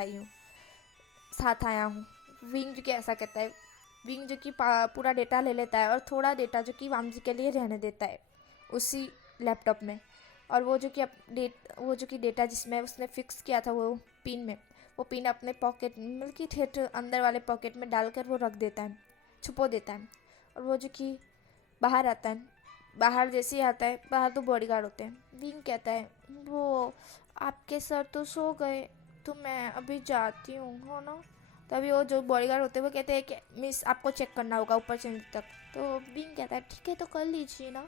आया हूँ। विंग जो कि ऐसा कहता है। विंग जो कि पूरा डेटा ले लेता है और थोड़ा डेटा जो कि वामजी के लिए रहने देता है उसी लैपटॉप में। और वो जो कि डेटा जिसमें उसने फिक्स किया था वो पिन में, वो पिन अपने पॉकेट मतलब कि ठेठ अंदर वाले पॉकेट में डालकर वो रख देता है, छुपो देता है। और वो जो कि बाहर आता है, बाहर जैसे ही आता है, बाहर तो बॉडीगार्ड होते हैं। विंग कहता है वो आपके सर तो सो गए, तो मैं अभी जाती हूँ, हो ना। तभी वो जो बॉडीगार्ड होते हैं वो कहते हैं कि मिस आपको चेक करना होगा ऊपर से नीचे तक। तो विंग कहता है ठीक है तो कर लीजिए ना।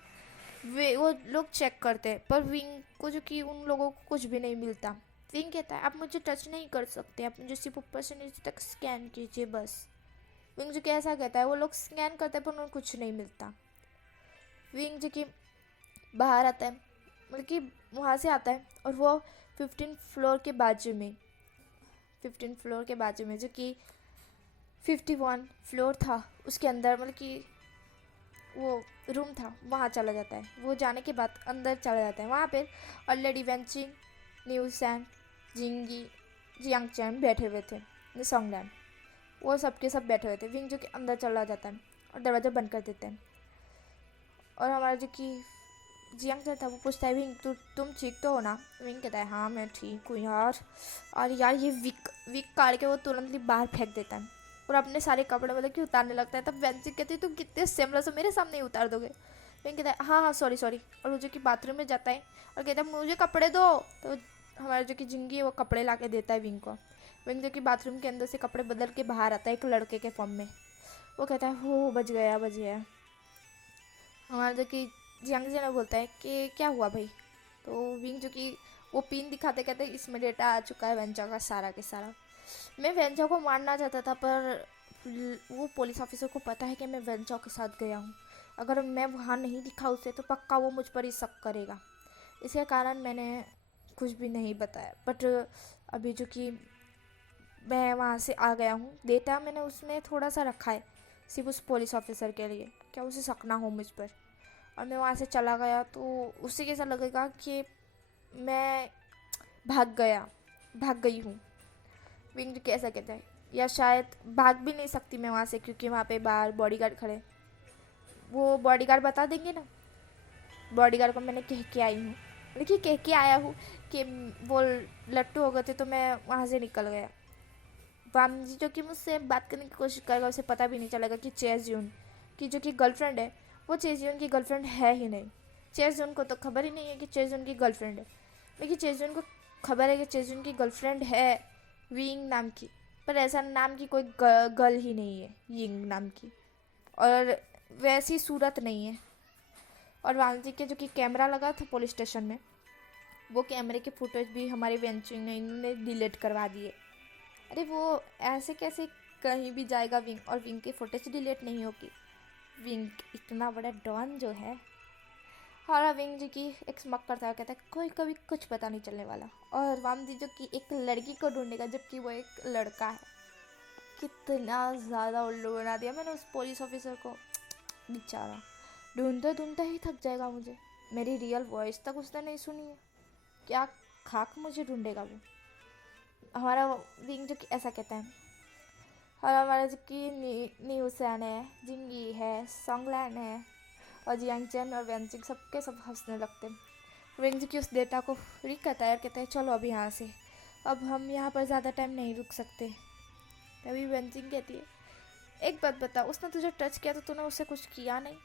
वे वो लोग चेक करते हैं पर विंग को जो कि उन लोगों को कुछ भी नहीं मिलता। विंग कहता है आप मुझे टच नहीं कर सकते, आप मुझे सिर्फ ऊपर से नीचे तक स्कैन कीजिए बस। विंग जो कि ऐसा कहता है, वो लोग स्कैन करते हैं पर उन्हें कुछ नहीं मिलता। विंग जो कि बाहर आता है, मतलब कि वहाँ से आता है और वो 15 फ्लोर के बाजू में 15 फ्लोर के बाजू में जो कि 51 फ्लोर था उसके अंदर, मतलब कि वो रूम था, वहाँ चला जाता है। वो जाने के बाद अंदर चला जाता है। वहाँ पे ऑलरेडी वेंचिंग, न्यूसैन, जिंगी, जियांग चैन बैठे हुए थे, सोंगलैन, वो सब के सब बैठे हुए थे। विंग जो कि अंदर चला जाता है और दरवाज़ा बंद कर देते हैं। और हमारा जो कि जियांग चैन था वो पूछता है विंग तुम ठीक तो हो ना। विंग कहता है हाँ मैं ठीक हूँ यार। और यार ये विक काट के वो तुरंत ही बाहर फेंक देता है और अपने सारे कपड़े मतलब कि उतारने लगता है। तब वेंचिंग कहती है तुम कितने सेमलेस हो, मेरे सामने ही उतार दोगे। विंग कहता है हाँ हाँ सॉरी सॉरी। और वो जो कि बाथरूम में जाता है और कहता है मुझे कपड़े दो। तो हमारा जो कि जिंगी है वो कपड़े ला के देता है विंग को। विंग जो कि बाथरूम के अंदर से कपड़े बदल के बाहर आता है एक लड़के के फॉर्म में। वो कहता है हो बच गया बच गया। हमारा जो कि जियांग ने बोलता है कि क्या हुआ भाई। तो विंग जो कि वो पिन दिखाते कहते इसमें डेटा आ चुका है वेंचा का सारा के सारा। मैं वेंचा को मारना चाहता था पर वो पुलिस ऑफिसर को पता है कि मैं वेंचा के साथ गया हूँ। अगर मैं वहाँ नहीं दिखा उसे तो पक्का वो मुझ पर ही शक करेगा। इसके कारण मैंने कुछ भी नहीं बताया। बट अभी जो कि मैं वहाँ से आ गया हूँ, डेटा मैंने उसमें थोड़ा सा रखा है सिर्फ उस पुलिस ऑफिसर के लिए, क्या उसे शक ना हो मुझ पर। और मैं वहाँ से चला गया तो उसे कैसा लगेगा कि मैं भाग गई हूँ। विंग कैसा कहता है या शायद भाग भी नहीं सकती मैं वहाँ से क्योंकि वहाँ पे बाहर बॉडीगार्ड खड़े। वो बॉडीगार्ड बता देंगे ना, बॉडीगार्ड को मैंने कह के आई हूँ, देखिए कह के आया हूँ कि वो लट्टू हो गए थे तो मैं वहाँ से निकल गया। वाम जी जो कि मुझसे बात करने की कोशिश करेगा उसे पता भी नहीं चलेगा कि चेजून की जो कि गर्लफ्रेंड है वो चेजून की गर्लफ्रेंड है ही नहीं। चेजून को तो खबर ही नहीं है कि चेजून की गर्लफ्रेंड है, लेकिन चेजून को खबर है कि चेजून की गर्लफ्रेंड है विंग नाम की, पर ऐसा नाम की कोई गर्ल ही नहीं है यिंग नाम की, और वैसी सूरत नहीं है। और वांजी के जो कि कैमरा लगा था पुलिस स्टेशन में, वो कैमरे के फुटेज भी हमारे वेंचिंग ने इन्होंने डिलीट करवा दिए। अरे वो ऐसे कैसे कहीं भी जाएगा विंग और विंग की फुटेज डिलीट नहीं होगी। विंग इतना बड़ा डॉन जो है। और विंग जी की एक स्मक करता है, कहता है कोई कभी कुछ पता नहीं चलने वाला। और वाम जी जो कि एक लड़की को ढूंढेगा जबकि वो एक लड़का है। कितना ज़्यादा उल्लू बना दिया मैंने उस पुलिस ऑफिसर को, बेचारा ढूंढते ढूंढते ही थक जाएगा मुझे। मेरी रियल वॉइस तक उसने नहीं सुनी है, क्या खाक मुझे ढूंढेगा वो। हमारा विंग जो कि ऐसा कहता है। और हमारा जो कि न्यूसैन है, जिंगी है, सोंगलैन है और जियांगचैन और वेंचिंग सबके सब हंसने लगते हैं। विंग जो कि उस डेटा को रीड करता है और कहता है चलो अब यहाँ से, अब हम यहाँ पर ज़्यादा टाइम नहीं रुक सकते। तभी वेंचिंग कहती है एक बात बता, उसने तुझे टच किया तो तूने उससे कुछ किया नहीं।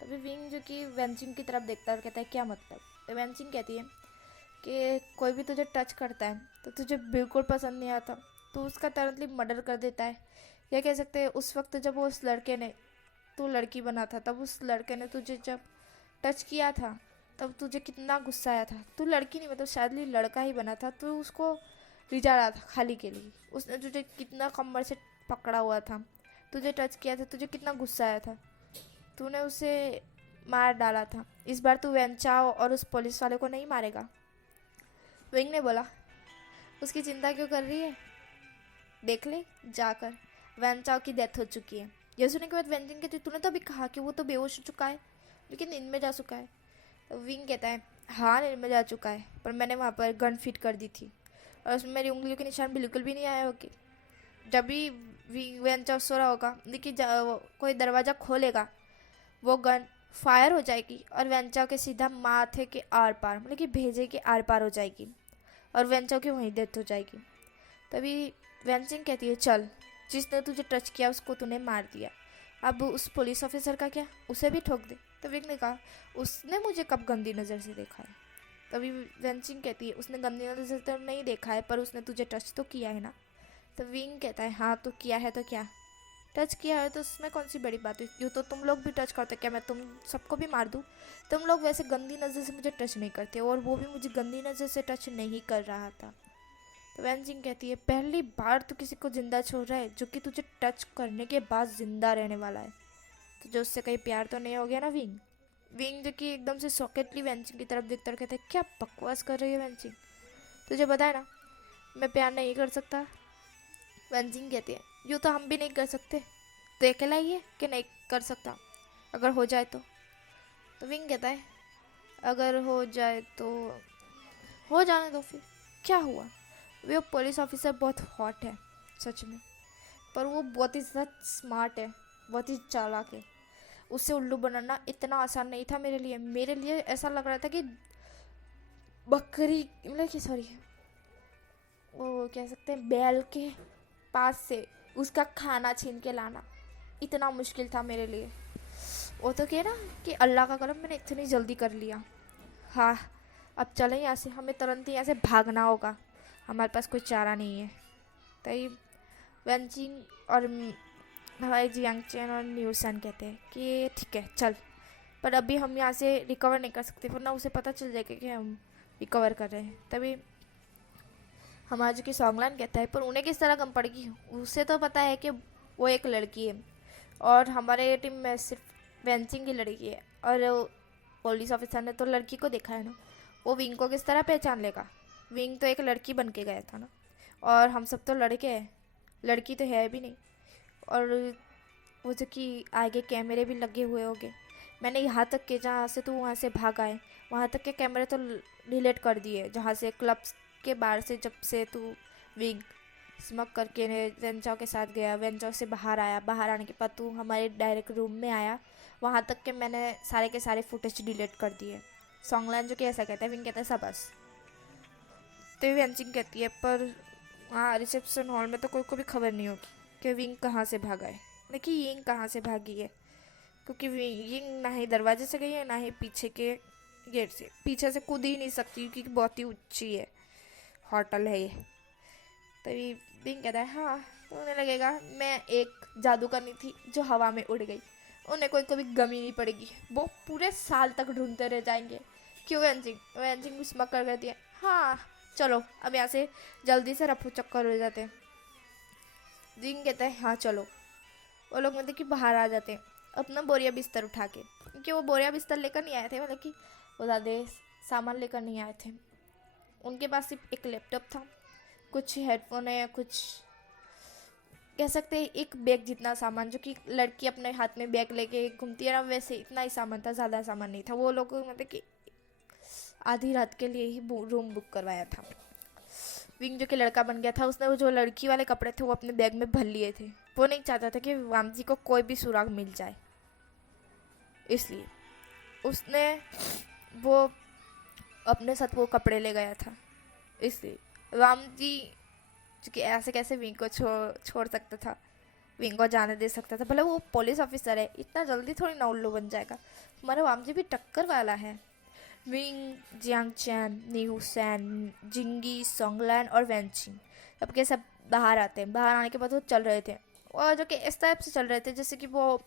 तभी विंग जो कि वेंचिंग की तरफ देखता है और कहता है क्या मतलब। तो वेंचिंग कहती है कि कोई भी तुझे टच करता है तो तुझे बिल्कुल पसंद नहीं आता, तो उसका तुरंतली मर्डर कर देता है। या कह सकते हैं उस वक्त जब वो उस लड़के ने, तू लड़की बना था तब उस लड़के ने तुझे जब टच किया था तब तुझे कितना गुस्सा आया था। तू लड़की नहीं मतलब शायद लड़का ही बना था, तू उसको रिझा रहा था खाली के लिए। उसने तुझे कितना कमर से पकड़ा हुआ था, तुझे टच किया था, तुझे कितना गुस्सा आया था, तूने उसे मार डाला था। इस बार तू वेंचाओ और उस पुलिस वाले को नहीं मारेगा। विंग ने बोला उसकी चिंता क्यों कर रही है, देख ले जाकर वेंचाओ की डेथ हो चुकी है। यह सुनने के बाद वेंचिंग कहती तूने तो अभी कहा कि वो तो बेहोश हो चुका है लेकिन नींद में जा चुका है। तो विंग कहता है हाँ नींद में जा चुका है, पर मैंने वहाँ पर गन फिट कर दी थी और उसमें मेरी उंगलियों के निशान बिल्कुल भी नहीं आए होगी। जब भी वेंचाओ सो रहा होगा देखिए कोई दरवाज़ा खोलेगा वो गन फायर हो जाएगी और वेंचाओ के सीधा माथे के आर पार, मतलब कि भेजे के आर पार हो जाएगी और वेंचाओ की वहीं डेथ हो जाएगी। तभी वेंचिंग कहती है चल, जिसने तुझे टच किया उसको तूने मार दिया, अब उस पुलिस ऑफिसर का क्या, उसे भी ठोक दे। तो विंग ने कहा उसने मुझे कब गंदी नज़र से देखा है। तभी वेंचिंग कहती है उसने गंदी नज़र से तो नहीं देखा है, पर उसने तुझे टच तो किया है ना। तो विंग कहता है हाँ तो किया है, तो क्या टच किया है तो उसमें कौन सी बड़ी बात है, यूँ तो तुम लोग भी टच करते, क्या मैं तुम सबको भी मार दूँ। तुम लोग वैसे गंदी नज़र से मुझे टच नहीं करते, और वो भी मुझे गंदी नज़र से टच नहीं कर रहा था। तो वेंजिंग कहती है पहली बार तू किसी को जिंदा छोड़ रहा है जो कि तुझे टच करने के बाद जिंदा रहने वाला है, तो जो उससे कहीं प्यार तो नहीं हो गया ना विंग। विंग जो कि एकदम से सॉकेटली वेंचिंग की तरफ देखता कहते हैं क्या बकवास कर रही है वेंचिंग, तुझे पता है ना मैं प्यार नहीं कर सकता। वेंचिंग कहती है यूँ तो हम भी नहीं कर सकते, तो अकेला ही है कि नहीं कर सकता, अगर हो जाए तो विंग कहता है अगर हो जाए तो हो जाने दो, फिर क्या हुआ। वो पुलिस ऑफिसर बहुत हॉट है सच में, पर वो बहुत ही ज़्यादा स्मार्ट है, बहुत ही चालाक है। उससे उल्लू बनाना इतना आसान नहीं था मेरे लिए ऐसा लग रहा था कि बकरी, मतलब कि सॉरी, वो कह सकते हैं बैल के पास से उसका खाना छीन के लाना इतना मुश्किल था मेरे लिए। वो तो कह ना कि अल्लाह का करम मैंने इतनी जल्दी कर लिया। हाँ अब चलें यहाँ से, हमें तुरंत ही यहाँ से भागना होगा, हमारे पास कोई चारा नहीं है। तभी वेंचिंग और हमारे जियांगचैन और न्यूसन कहते हैं कि ठीक है चल, पर अभी हम यहाँ से रिकवर नहीं कर सकते, वरना उसे पता चल जाएगा कि हम रिकवर कर रहे हैं। तभी हमारा जो कि सॉन्गलान कहता है पर उन्हें किस तरह कम पड़ेगी, उसे तो पता है कि वो एक लड़की है और हमारे टीम में सिर्फ वेंचिंग की लड़की है, और पुलिस ऑफिसर ने तो लड़की को देखा है ना, वो विंग को किस तरह पहचान लेगा। विंग तो एक लड़की बन के गया था ना, और हम सब तो लड़के हैं, लड़की तो है भी नहीं। और वो जो कि आगे कैमरे भी लगे हुए होंगे, मैंने यहाँ तक के जहाँ से तू वहाँ से भाग आए वहाँ तक के कैमरे तो डिलीट कर दिए, जहाँ से क्लब्स के बाहर से जब से तू विंग स्मक करके वेंचाओ के साथ गया, वेंचाओ से बाहर आया, बाहर आने के बाद तू हमारे डायरेक्ट रूम में आया, वहाँ तक के मैंने सारे के सारे फुटेज डिलीट कर दिए। सॉन्गलैन जो कि ऐसा कहता है, विंग कहता है सबस। तो वेंचिंग कहती है पर वहाँ रिसेप्शन हॉल में तो कोई को भी खबर नहीं होगी कि विंग कहाँ से भागा है, देखिए यिंग कहाँ से भागी है, क्योंकि यिंग ना ही दरवाजे से गई है ना ही पीछे के गेट से, पीछे से कूद ही नहीं सकती क्योंकि बहुत ही ऊंची है, होटल है ये। तभी विंग कहता है हाँ तो उन्हें लगेगा मैं एक जादू करनी थी जो हवा में उड़ गई, उन्हें कोई कभी गमी नहीं पड़ेगी, वो पूरे साल तक ढूंढते रह जाएंगे। क्यों वेंजिंग, वेंजिंग भी स्मक कर देती है हाँ चलो अब यहाँ से जल्दी से रफू चक्कर हो जाते हैं। विंग कहता है हाँ चलो। वो लोग मतलब कि बाहर आ जाते हैं अपना बोरिया बिस्तर उठा के, क्योंकि वो बोरिया बिस्तर लेकर नहीं आए थे, मतलब कि वो ज़्यादा सामान लेकर नहीं आए थे, उनके पास सिर्फ एक लैपटॉप था, कुछ हेडफोन है, कुछ कह सकते हैं एक बैग जितना सामान, जो कि लड़की अपने हाथ में बैग लेके घूमती है ना, वैसे इतना ही सामान था, ज़्यादा सामान नहीं था। वो लोग मतलब कि आधी रात के लिए ही रूम बुक करवाया था। विंग जो कि लड़का बन गया था, उसने वो जो लड़की वाले कपड़े थे वो अपने बैग में भर लिए थे, वो नहीं चाहता था कि वामजी को कोई भी सुराग मिल जाए, इसलिए उसने वो अपने साथ वो कपड़े ले गया था। इसलिए वामजी जो कि ऐसे कैसे विंग को छोड़ सकता था, विंग को जाने दे सकता था, भले वो पुलिस ऑफिसर है, इतना जल्दी थोड़ी ना उल्लू बन जाएगा, हमारा वामजी भी टक्कर वाला है। विंग, जियांगचैन, न्यूसन, जिंगी, सॉन्गलैन और वेंचिंग सब के सब बाहर आते हैं। बाहर आने के बाद वो चल रहे थे, और जो कि इस टाइप से चल रहे थे जैसे कि वो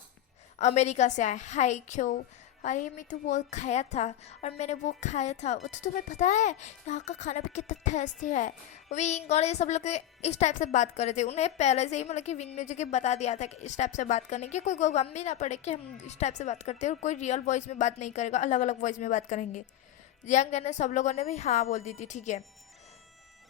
अमेरिका से आए। हाय क्यों, अरे मैं तो वो खाया था और मैंने वो खाया था, वो तो तुम्हें पता है यहाँ का खाना भी कितना टेस्टी है। विंग और ये सब लोग इस टाइप से बात कर रहे थे, उन्हें पहले से ही मतलब कि विंग ने जो कि बता दिया था कि इस टाइप से बात करने की कोई गम भी ना पड़े कि हम इस टाइप से बात करते हैं, और कोई रियल वॉइस में बात नहीं करेगा, अलग अलग वॉइस में बात करेंगे। जियांग ने सब लोगों ने भी हाँ बोल दी थी, ठीक है।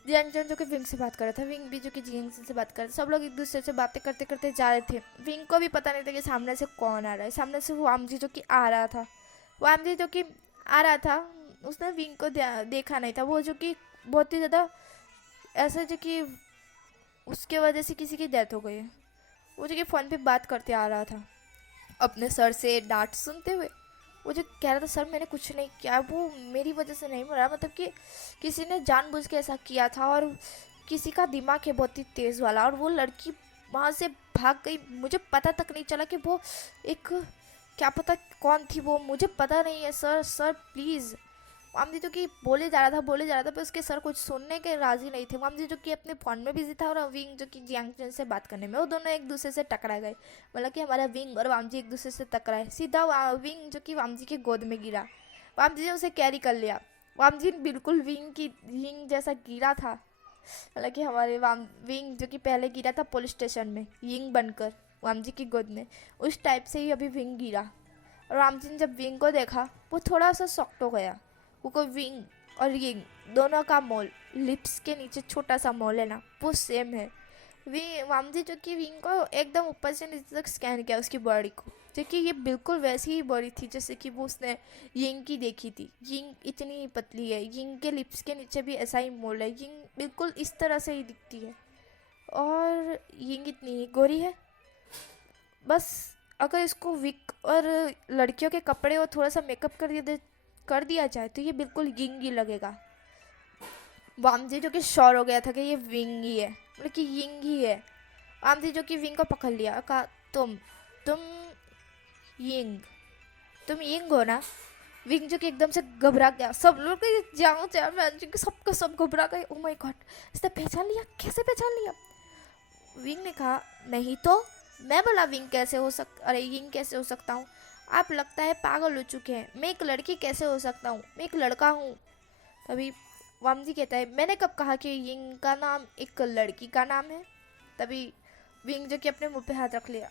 जियांग जो कि विंग से बात कर रहा था, विंग भी जो कि जियांग से बात कर रहा था, सब लोग एक दूसरे से बातें करते करते जा रहे थे। विंग को भी पता नहीं था कि सामने से कौन आ रहा है, सामने से वामजी जो कि आ रहा था, वामजी जो कि आ रहा था, उसने विंग को देखा नहीं था, वो जो कि बहुत ही ज़्यादा ऐसा जो कि उसके वजह से किसी की डेथ हो गई है। वो जो कि फ़ोन पे बात करते आ रहा था अपने सर से डांट सुनते हुए, वो जो कह रहा था सर मैंने कुछ नहीं किया, वो मेरी वजह से नहीं मरा, मतलब कि किसी ने जानबूझ के ऐसा किया था और किसी का दिमाग है बहुत ही तेज़ वाला, और वो लड़की वहाँ से भाग गई। मुझे पता तक नहीं चला कि वो एक, क्या पता कौन थी वो, मुझे पता नहीं है सर, सर प्लीज़। मामजी जो कि बोले जा रहा था पर उसके सर कुछ सुनने के राजी नहीं थे। मामजी जो कि अपने फ़ोन में बिजी था और विंग जो कि जियांगचन से बात करने में, वो दोनों एक दूसरे से टकरा गए। मतलब कि हमारा विंग और वामजी एक दूसरे से टकराए, सीधा विंग जो कि वामजी की गोद में गिरा। वामजी ने उसे कैरी कर लिया। वामजी बिल्कुल विंग जैसा गिरा था, मतलब कि हमारे विंग जो कि पहले गिरा था पुलिस स्टेशन में यिंग बनकर वामजी की गोद में, उस टाइप से ही अभी विंग गिरा। और वामजी ने जब विंग को देखा वो थोड़ा सा शॉक्ड हो गया, क्योंकि विंग और यिंग दोनों का मोल, लिप्स के नीचे छोटा सा मोल है ना, वो सेम है। वामजी जो कि विंग को एकदम ऊपर से नीचे तक स्कैन किया उसकी बॉडी को, जो कि ये बिल्कुल वैसी ही बॉडी थी जैसे कि वो उसने यिंग की देखी थी। यिंग इतनी ही पतली है, यिंग के लिप्स के नीचे भी ऐसा ही मोल है, यिंग बिल्कुल इस तरह से ही दिखती है, और यिंग इतनी ही गोरी है। बस अगर इसको विक और लड़कियों के कपड़े और थोड़ा सा मेकअप कर दिया जाए तो ये बिल्कुल यिंग ही लगेगा। वामजी जो कि श्योर हो गया था कि ये विंग ही है, मतलब कि यिंग ही है। वामजी जो कि विंग को पकड़ लिया और कहा तुम यिंग, तुम यिंग हो ना। विंग जो कि एकदम से घबरा गया, सब लोग जाओ सबको सब घबरा गए। ओ माय गॉड, इसने पहचान लिया, कैसे पहचान लिया। विंग ने कहा नहीं तो मैं बोला विंग कैसे हो अरे यिंग कैसे हो सकता हूँ, आप लगता है पागल हो चुके हैं, मैं एक लड़की कैसे हो सकता हूँ, मैं एक लड़का हूँ। तभी वामजी कहता है मैंने कब कहा कि यिंग का नाम एक लड़की का नाम है। तभी विंग जो कि अपने मुंह पे हाथ रख लिया,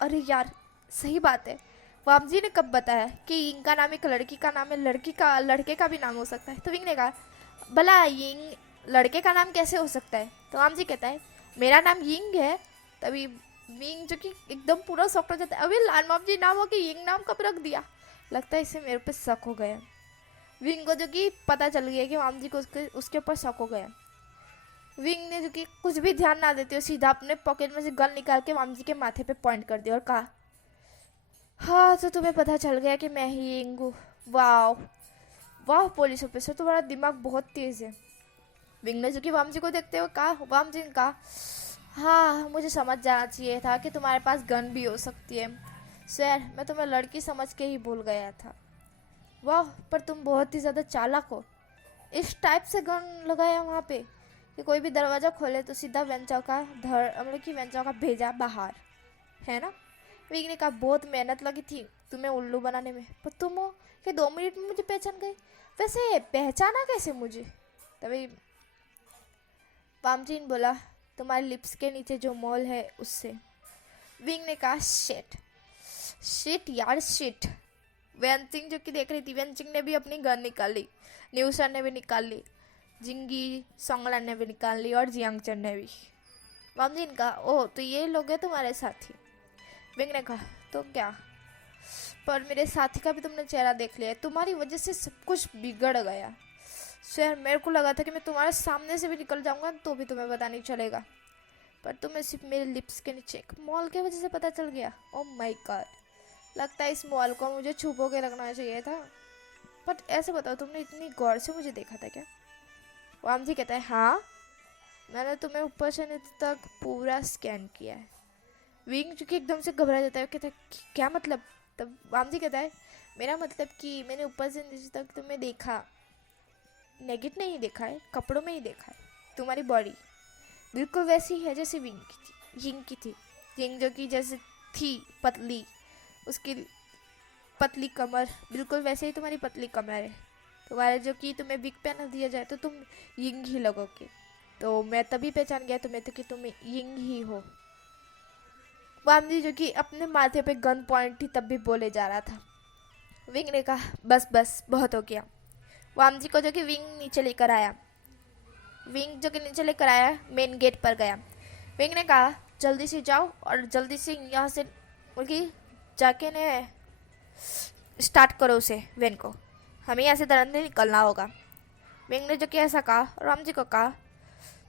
अरे यार सही बात है, वामजी ने कब बताया कि यिंग का नाम एक लड़की का नाम है, लड़के का भी नाम हो सकता है। तो विंग ने कहा भला यिंग लड़के का नाम कैसे हो सकता है। तो वामजी कहता है मेरा नाम यिंग है। तभी विंग जो कि एकदम पूरा शॉक हो जाता है, अभी लाल वामजी नाम हो कि यिंग नाम कब रख दिया, लगता है इसे मेरे पे शक हो गया। विंग को जो कि पता चल गया कि वामजी को उसके ऊपर शक हो गया। विंग ने जो कि कुछ भी ध्यान ना देते हुए सीधा अपने पॉकेट में से गन निकाल के वामजी के माथे पे पॉइंट कर दिया और कहा हाँ तो तुम्हें पता चल गया कि मैं ही यिंग हूँ, वाह वाह पुलिस ऑफिसर तुम्हारा दिमाग बहुत तेज है। विंग ने जो कि वामजी को देखते हुए कहा, वामजी ने कहा हाँ मुझे समझ जाना चाहिए था कि तुम्हारे पास गन भी हो सकती है सर, मैं तुम्हें लड़की समझ के ही भूल गया था। वाह पर तुम बहुत ही ज़्यादा चालाक हो, इस टाइप से गन लगाया वहाँ पे कि कोई भी दरवाज़ा खोले तो सीधा वेंचाओ का मतलब कि वेंचाओ का भेजा बाहर, है ना। विंग ने कहा बहुत मेहनत लगी थी तुम्हें उल्लू बनाने में, पर तुम हो कि 2 मिनट में मुझे पहचान गए, वैसे पहचाना कैसे मुझे। तभी वामजी ने बोला तुम्हारे लिप्स के नीचे जो मोल है उससे। विंग ने कहा शिट शिट यार शिट। वेंचिंग जो कि देख रही थी, वेंचिंग ने भी अपनी गन निकाल ली, न्यूसन ने भी निकाल ली, जिंगी सोंगलान ने भी निकाल ली और जियांगचन ने भी। वामजी ने कहा ओह तो ये लोग हैं तुम्हारे साथी। विंग ने कहा तो क्या, पर मेरे साथी का भी तुमने चेहरा देख लिया, तुम्हारी वजह से सब कुछ बिगड़ गया सर। मेरे को लगा था कि मैं तुम्हारे सामने से भी निकल जाऊंगा तो भी तुम्हें पता नहीं चलेगा, पर तुम्हें सिर्फ मेरे लिप्स के नीचे एक मॉल की वजह से पता चल गया। ओह माय गॉड, लगता है इस मॉल को मुझे छुपो के रखना चाहिए था। बट ऐसे बताओ तुमने इतनी गौर से मुझे देखा था क्या। वामजी कहता है हाँ मैंने तुम्हें ऊपर से नीचे तक पूरा स्कैन किया है। विंग चूँकि एकदम से घबरा जाता है, कहता है क्या मतलब। तब वामजी कहता है मेरा मतलब कि मैंने ऊपर से नीचे तक तुम्हें देखा, नेगेट नहीं देखा है, कपड़ों में ही देखा है। तुम्हारी बॉडी बिल्कुल वैसी है जैसे विंग की थी, यिंग की थी। यिंग जो कि जैसे थी पतली, उसकी पतली कमर बिल्कुल वैसे ही तुम्हारी पतली कमर है। तुम्हारे जो कि तुम्हें बिग पहना दिया जाए तो तुम यिंग ही लगोगे, तो मैं तभी पहचान गया तुम्हें तो कि तुम यिंग ही हो। वामजी जो कि अपने माथे पे गन पॉइंट थी तब भी बोले जा रहा था। विंग ने कहा बस बस बहुत हो गया। वामजी को जो कि विंग नीचे लेकर आया, विंग जो कि नीचे लेकर आया मेन गेट पर गया। विंग ने कहा जल्दी से जाओ और जल्दी से यहाँ से उनकी जाके ने स्टार्ट करो उसे वैन को, हमें यहाँ से तुरंत निकलना होगा। विंग ने जो कि ऐसा कहा और वामजी को कहा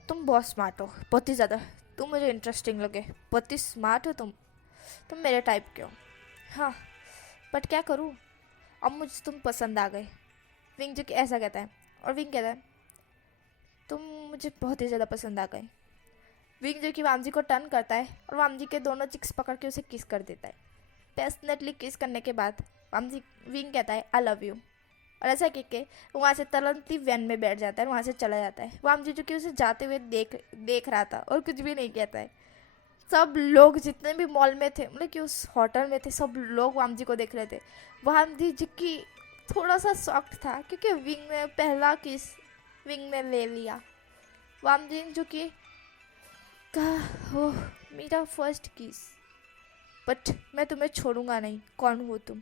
तुम बहुत स्मार्ट हो, बहुत ही ज़्यादा, तुम मुझे इंटरेस्टिंग लगे, बहुत ही स्मार्ट हो तुम मेरे टाइप के हो। हाँ बट क्या करूँ, अब मुझे तुम पसंद आ गए। विंग जो कि ऐसा कहता है, और विंग कहता है तुम मुझे बहुत ही ज़्यादा पसंद आ गए। विंग जो कि वामजी को टर्न करता है और वामजी के दोनों चिक्स पकड़ के उसे किस कर देता है। पैशनेटली किस करने के बाद वामजी विंग कहता है आई लव यू, और ऐसा कह के वहाँ से तुरंत ही वैन में बैठ जाता है, वहाँ से चला जाता है। वामजी जो कि उसे जाते हुए देख रहा था और कुछ भी नहीं कहता है। सब लोग जितने भी मॉल में थे, मतलब कि उस होटल में थे, सब लोग वामजी को देख रहे थे। वामजी जो कि थोड़ा सा शॉक्ड था क्योंकि विंग ने पहला किस विंग ने ले लिया। वामजी जो कि कहा ओह मेरा फर्स्ट किस, बट मैं तुम्हें छोड़ूंगा नहीं। कौन हो तुम,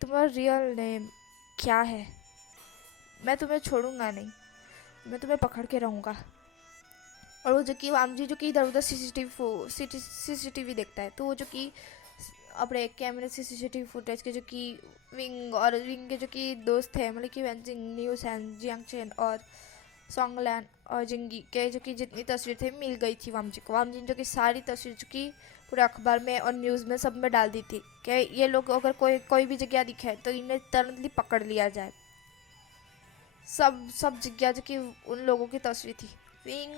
तुम्हारा रियल नेम क्या है? मैं तुम्हें छोड़ूंगा नहीं, मैं तुम्हें पकड़ के रहूँगा। और वो जो कि वामजी जो कि इधर उधर सीसीटीवी देखता है, तो वो जो कि अपने कैमरे से सीसीटीवी फुटेज के जो कि विंग और विंग के जो कि दोस्त थे, मतलब कि वेंजिंग, न्यूज एंड जियांगचेन और सोंगलैन और जिंगी के जो कि जितनी तस्वीर थे मिल गई थी वामजी को। वामजी जो कि सारी तस्वीर जो कि पूरे अखबार में और न्यूज़ में सब में डाल दी थी कि ये लोग अगर कोई भी जगह दिखे तो इन्हें तुरंत पकड़ लिया जाए। सब जगह जो कि उन लोगों की तस्वीर थी। विंग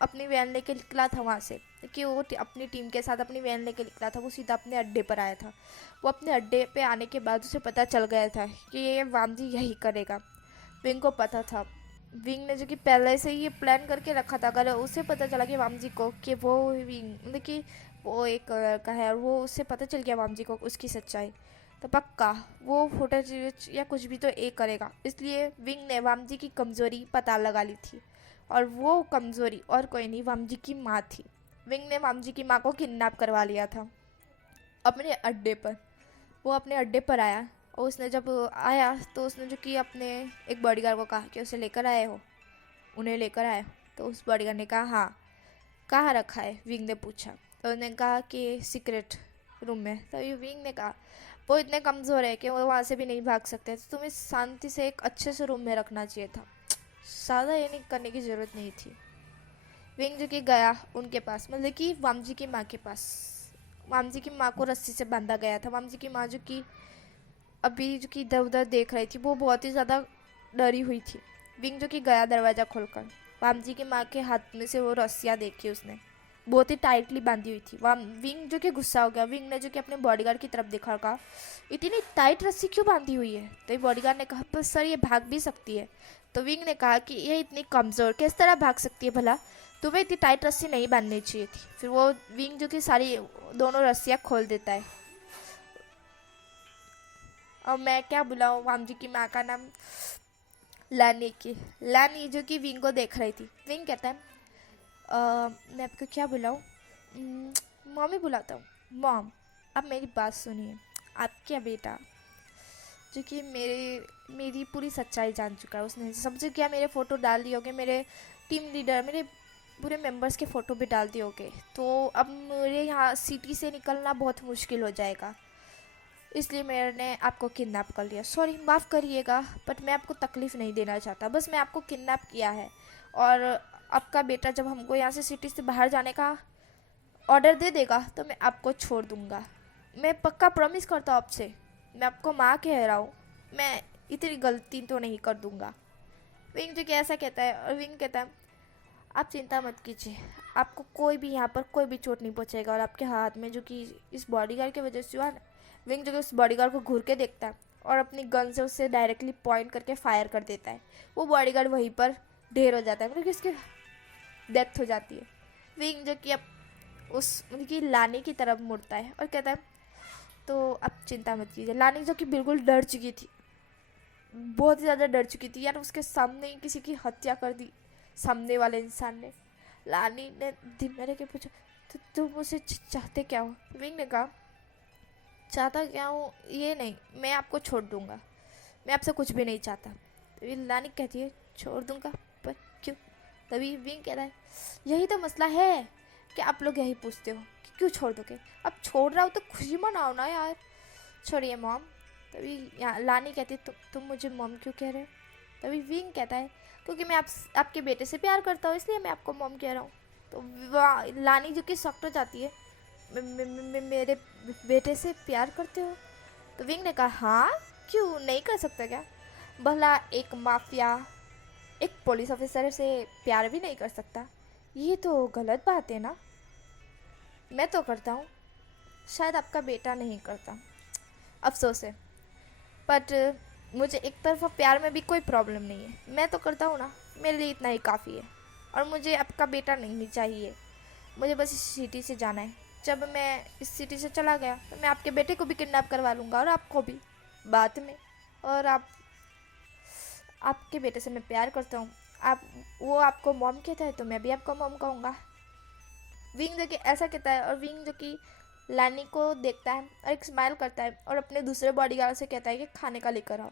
अपनी वैन लेके निकला था वहाँ से, कि वो अपनी टीम के साथ अपनी वैन लेके निकला था। वो सीधा अपने अड्डे पर आया था। वो अपने अड्डे पे आने के बाद उसे पता चल गया था कि ये वामजी यही करेगा। विंग को पता था। विंग ने जो कि पहले से ही ये प्लान करके रखा था। अगर उसे पता चला कि वामजी को कि वो विंग मतलब कि वो एक लड़का है और वो उससे पता चल गया वामजी को उसकी सच्चाई, तो पक्का वो फुटेज या कुछ भी तो एक करेगा। इसलिए विंग ने वामजी की कमज़ोरी पता लगा ली थी, और वो कमज़ोरी और कोई नहीं वामजी की माँ थी। विंग ने वामजी की माँ को किडनैप करवा लिया था अपने अड्डे पर। वो अपने अड्डे पर आया और उसने जब आया तो उसने जो कि अपने एक बॉडीगार्ड को कहा कि उसे लेकर आए हो, उन्हें लेकर आए। तो उस बॉडीगार्ड ने कहा हाँ। कहाँ रखा है, विंग ने पूछा। तो उन्होंने कहा कि सीक्रेट रूम में। तभी विंग ने कहा वो इतने कमज़ोर है कि वो वहाँ से भी नहीं भाग सकते, तो तुम्हें शांति से एक अच्छे से रूम में रखना चाहिए था, ज़्यादा ये नहीं करने की ज़रूरत नहीं थी। विंग जो कि गया उनके पास, मतलब कि वामजी की माँ के पास। वामजी की माँ को रस्सी से बांधा गया था। वामजी की माँ जो कि अभी जो कि इधर उधर देख रही थी, वो बहुत ही ज़्यादा डरी हुई थी। विंग जो कि गया दरवाज़ा खोलकर, वामजी की माँ के हाथ में से वो रस्सियाँ देखी उसने, बहुत ही टाइटली बांधी हुई थी। विंग जो कि गुस्सा हो गया। विंग ने जो कि अपने बॉडीगार्ड की तरफ देखा, कहा इतनी टाइट रस्सी क्यों बांधी हुई है? तो बॉडीगार्ड ने कहा पर सर ये भाग भी सकती है। तो विंग ने कहा कि ये इतनी कमज़ोर किस तरह भाग सकती है भला, तुम्हें इतनी टाइट रस्सी नहीं बांधनी चाहिए थी। फिर वो विंग जो कि सारी दोनों रस्सियाँ खोल देता है। और मैं क्या बुलाऊँ वामजी की माँ का नाम लानी जो कि विंग को देख रही थी। विंग कहता है मैं आपको क्या बुलाऊँ? मॉम ही बुलाता हूँ। मॉम अब मेरी बात सुनिए। आपका बेटा जो कि मेरी पूरी सच्चाई जान चुका है। उसने सब जगह मेरे फ़ोटो डाल दिए होंगे, मेरे टीम लीडर मेरे पूरे मेंबर्स के फ़ोटो भी डाल दिए होंगे, तो अब मेरे यहाँ सिटी से निकलना बहुत मुश्किल हो जाएगा। इसलिए मैंने आपको किडनैप कर लिया। सॉरी माफ़ करिएगा, बट मैं आपको तकलीफ़ नहीं देना चाहता, बस मैं आपको किडनैप किया है। और आपका बेटा जब हमको यहाँ से सिटी से बाहर जाने का ऑर्डर दे देगा तो मैं आपको छोड़ दूँगा। मैं पक्का प्रॉमिस करता हूँ आपसे, मैं आपको माँ कह रहा हूँ, मैं इतनी गलती तो नहीं कर दूँगा। विंग जो कि ऐसा कहता है, और विंग कहता है आप चिंता मत कीजिए, आपको कोई भी यहाँ पर कोई भी चोट नहीं पहुँचेगा। और आपके हाथ में जो कि इस बॉडीगार्ड की वजह से हुआ ना। विंग जो कि उस बॉडीगार्ड को घूर के देखता है और अपनी गन से उससे डायरेक्टली पॉइंट करके फायर कर देता है। वो बॉडीगार्ड वहीं पर ढेर हो जाता है, मतलब कि उसकी डेथ हो जाती है। विंग जो कि अब उस उनकी लानी की तरफ मुड़ता है और कहता है तो आप चिंता मत कीजिए। लानी जो कि बिल्कुल डर चुकी थी, बहुत ही ज़्यादा डर चुकी थी यार, उसके सामने ही किसी की हत्या कर दी सामने वाले इंसान ने। लानी ने दिन में के पूछा तो तुम मुझसे चाहते क्या हो? विंग ने कहा चाहता क्या हूँ ये नहीं, मैं आपको छोड़ दूंगा, मैं आपसे कुछ भी नहीं चाहता। तभी लानी कहती है छोड़ दूंगा, पर क्यों? तभी विंग कह रहा है यही तो मसला है कि आप लोग यही पूछते हो कि क्यों छोड़ दोगे। अब छोड़ रहा हो तो खुशी मनाओ ना यार, छोड़िए मॉम। तभी यहाँ लानी कहती है तुम मुझे मॉम क्यों कह रहे हो? तभी विंग कहता है क्योंकि मैं आपके बेटे से प्यार करता हूँ, इसलिए मैं आपको मॉम कह रहा हूँ। तो लानी जो कि शॉक्ड हो जाती है, मेरे बेटे से प्यार करते हो? तो विंग ने कहा हाँ क्यों नहीं कर सकता क्या? भला एक माफिया एक पुलिस ऑफिसर से प्यार भी नहीं कर सकता? ये तो गलत बात है ना। मैं तो करता हूँ, शायद आपका बेटा नहीं करता, अफसोस है। बट मुझे एक तरफा प्यार में भी कोई प्रॉब्लम नहीं है, मैं तो करता हूँ ना, मेरे लिए इतना ही काफ़ी है। और मुझे आपका बेटा नहीं चाहिए, मुझे बस इस सिटी से जाना है। जब मैं इस सिटी से चला गया तो मैं आपके बेटे को भी किडनैप करवा लूँगा और आपको भी बाद में। और आपके बेटे से मैं प्यार करता हूँ। आप वो आपको मॉम कहता है तो मैं भी आपको मॉम कहूँगा। विंग जो कि ऐसा कहता है, और विंग जो कि लानी को देखता है और एक स्माइल करता है और अपने दूसरे बॉडीगार्ड से कहता है कि खाने का लेकर आओ।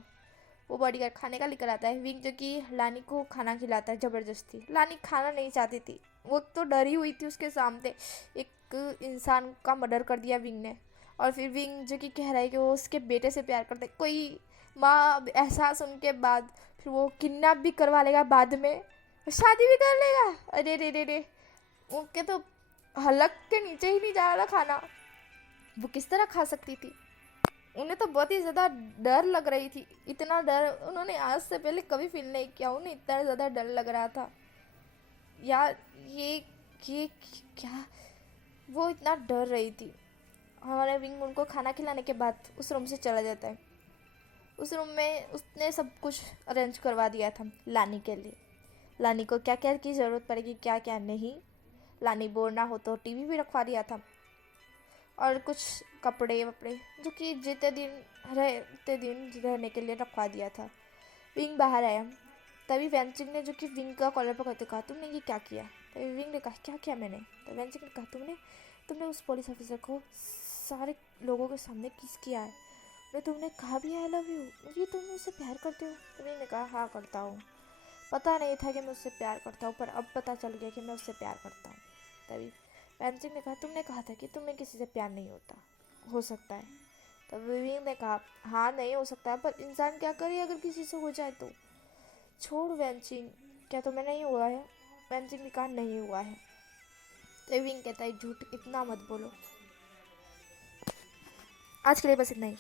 वो बॉडीगार्ड खाने का लेकर आता है। विंग जो कि लानी को खाना खिलाता है ज़बरदस्ती। लानी खाना नहीं चाहती थी, वो तो डरी हुई थी उसके सामने, एक इंसान का मर्डर कर दिया विंग ने। और फिर विंग जो कि कह रहा है कि वो उसके बेटे से प्यार करता है। कोई माँ एहसास उनके बाद फिर वो किडनैप भी करवा लेगा, बाद में शादी भी कर लेगा। अरे रे रे रे, उनके तो हलक के नीचे ही नहीं जा रहा खाना, वो किस तरह खा सकती थी? उन्हें तो बहुत ही ज़्यादा डर लग रही थी। इतना डर उन्होंने आज से पहले कभी फील नहीं किया, उन्हें इतना ज़्यादा डर लग रहा था यार। ये ये क्या, वो इतना डर रही थी। हमारे विंग उनको खाना खिलाने के बाद उस रूम से चला जाता है। उस रूम में उसने सब कुछ अरेंज करवा दिया था लानी के लिए। लानी को क्या क्या की ज़रूरत पड़ेगी, क्या क्या नहीं। लानी बोर ना हो तो टीवी भी रखवा दिया था, और कुछ कपड़े वपड़े जो कि रहते दिन रहने के लिए रखवा दिया था। विंग बाहर आया, तभी वेंचिंग ने जो कि विंग का कॉलर पकड़ते कहा, तुमने ये क्या किया? तभी विंग ने कहा, क्या किया मैंने? तो वेंचिंग ने कहा, तुमने उस पुलिस ऑफिसर को सारे लोगों के सामने किस किया है, और तुमने कहा भी आई लव यू, ये तुम मुझसे प्यार करते हो? तो विंग ने कहा, हाँ करता हूँ। पता नहीं था कि मैं उससे प्यार करता हूँ, पर अब पता चल गया कि मैं उससे प्यार करता हूँ। तभी वेंचिंग ने कहा, तुमने कहा था कि तुम्हें किसी से प्यार नहीं हो सकता है। तब विवेक ने कहा, हाँ नहीं हो सकता है, पर इंसान क्या करे अगर किसी से हो जाए तो? छोड़ वेंचिंग, क्या तुम्हें नहीं हुआ है? वेंचिंग ने कहा, नहीं हुआ है। तो विंग कहता है, झूठ इतना मत बोलो। आज के लिए बस इतना ही।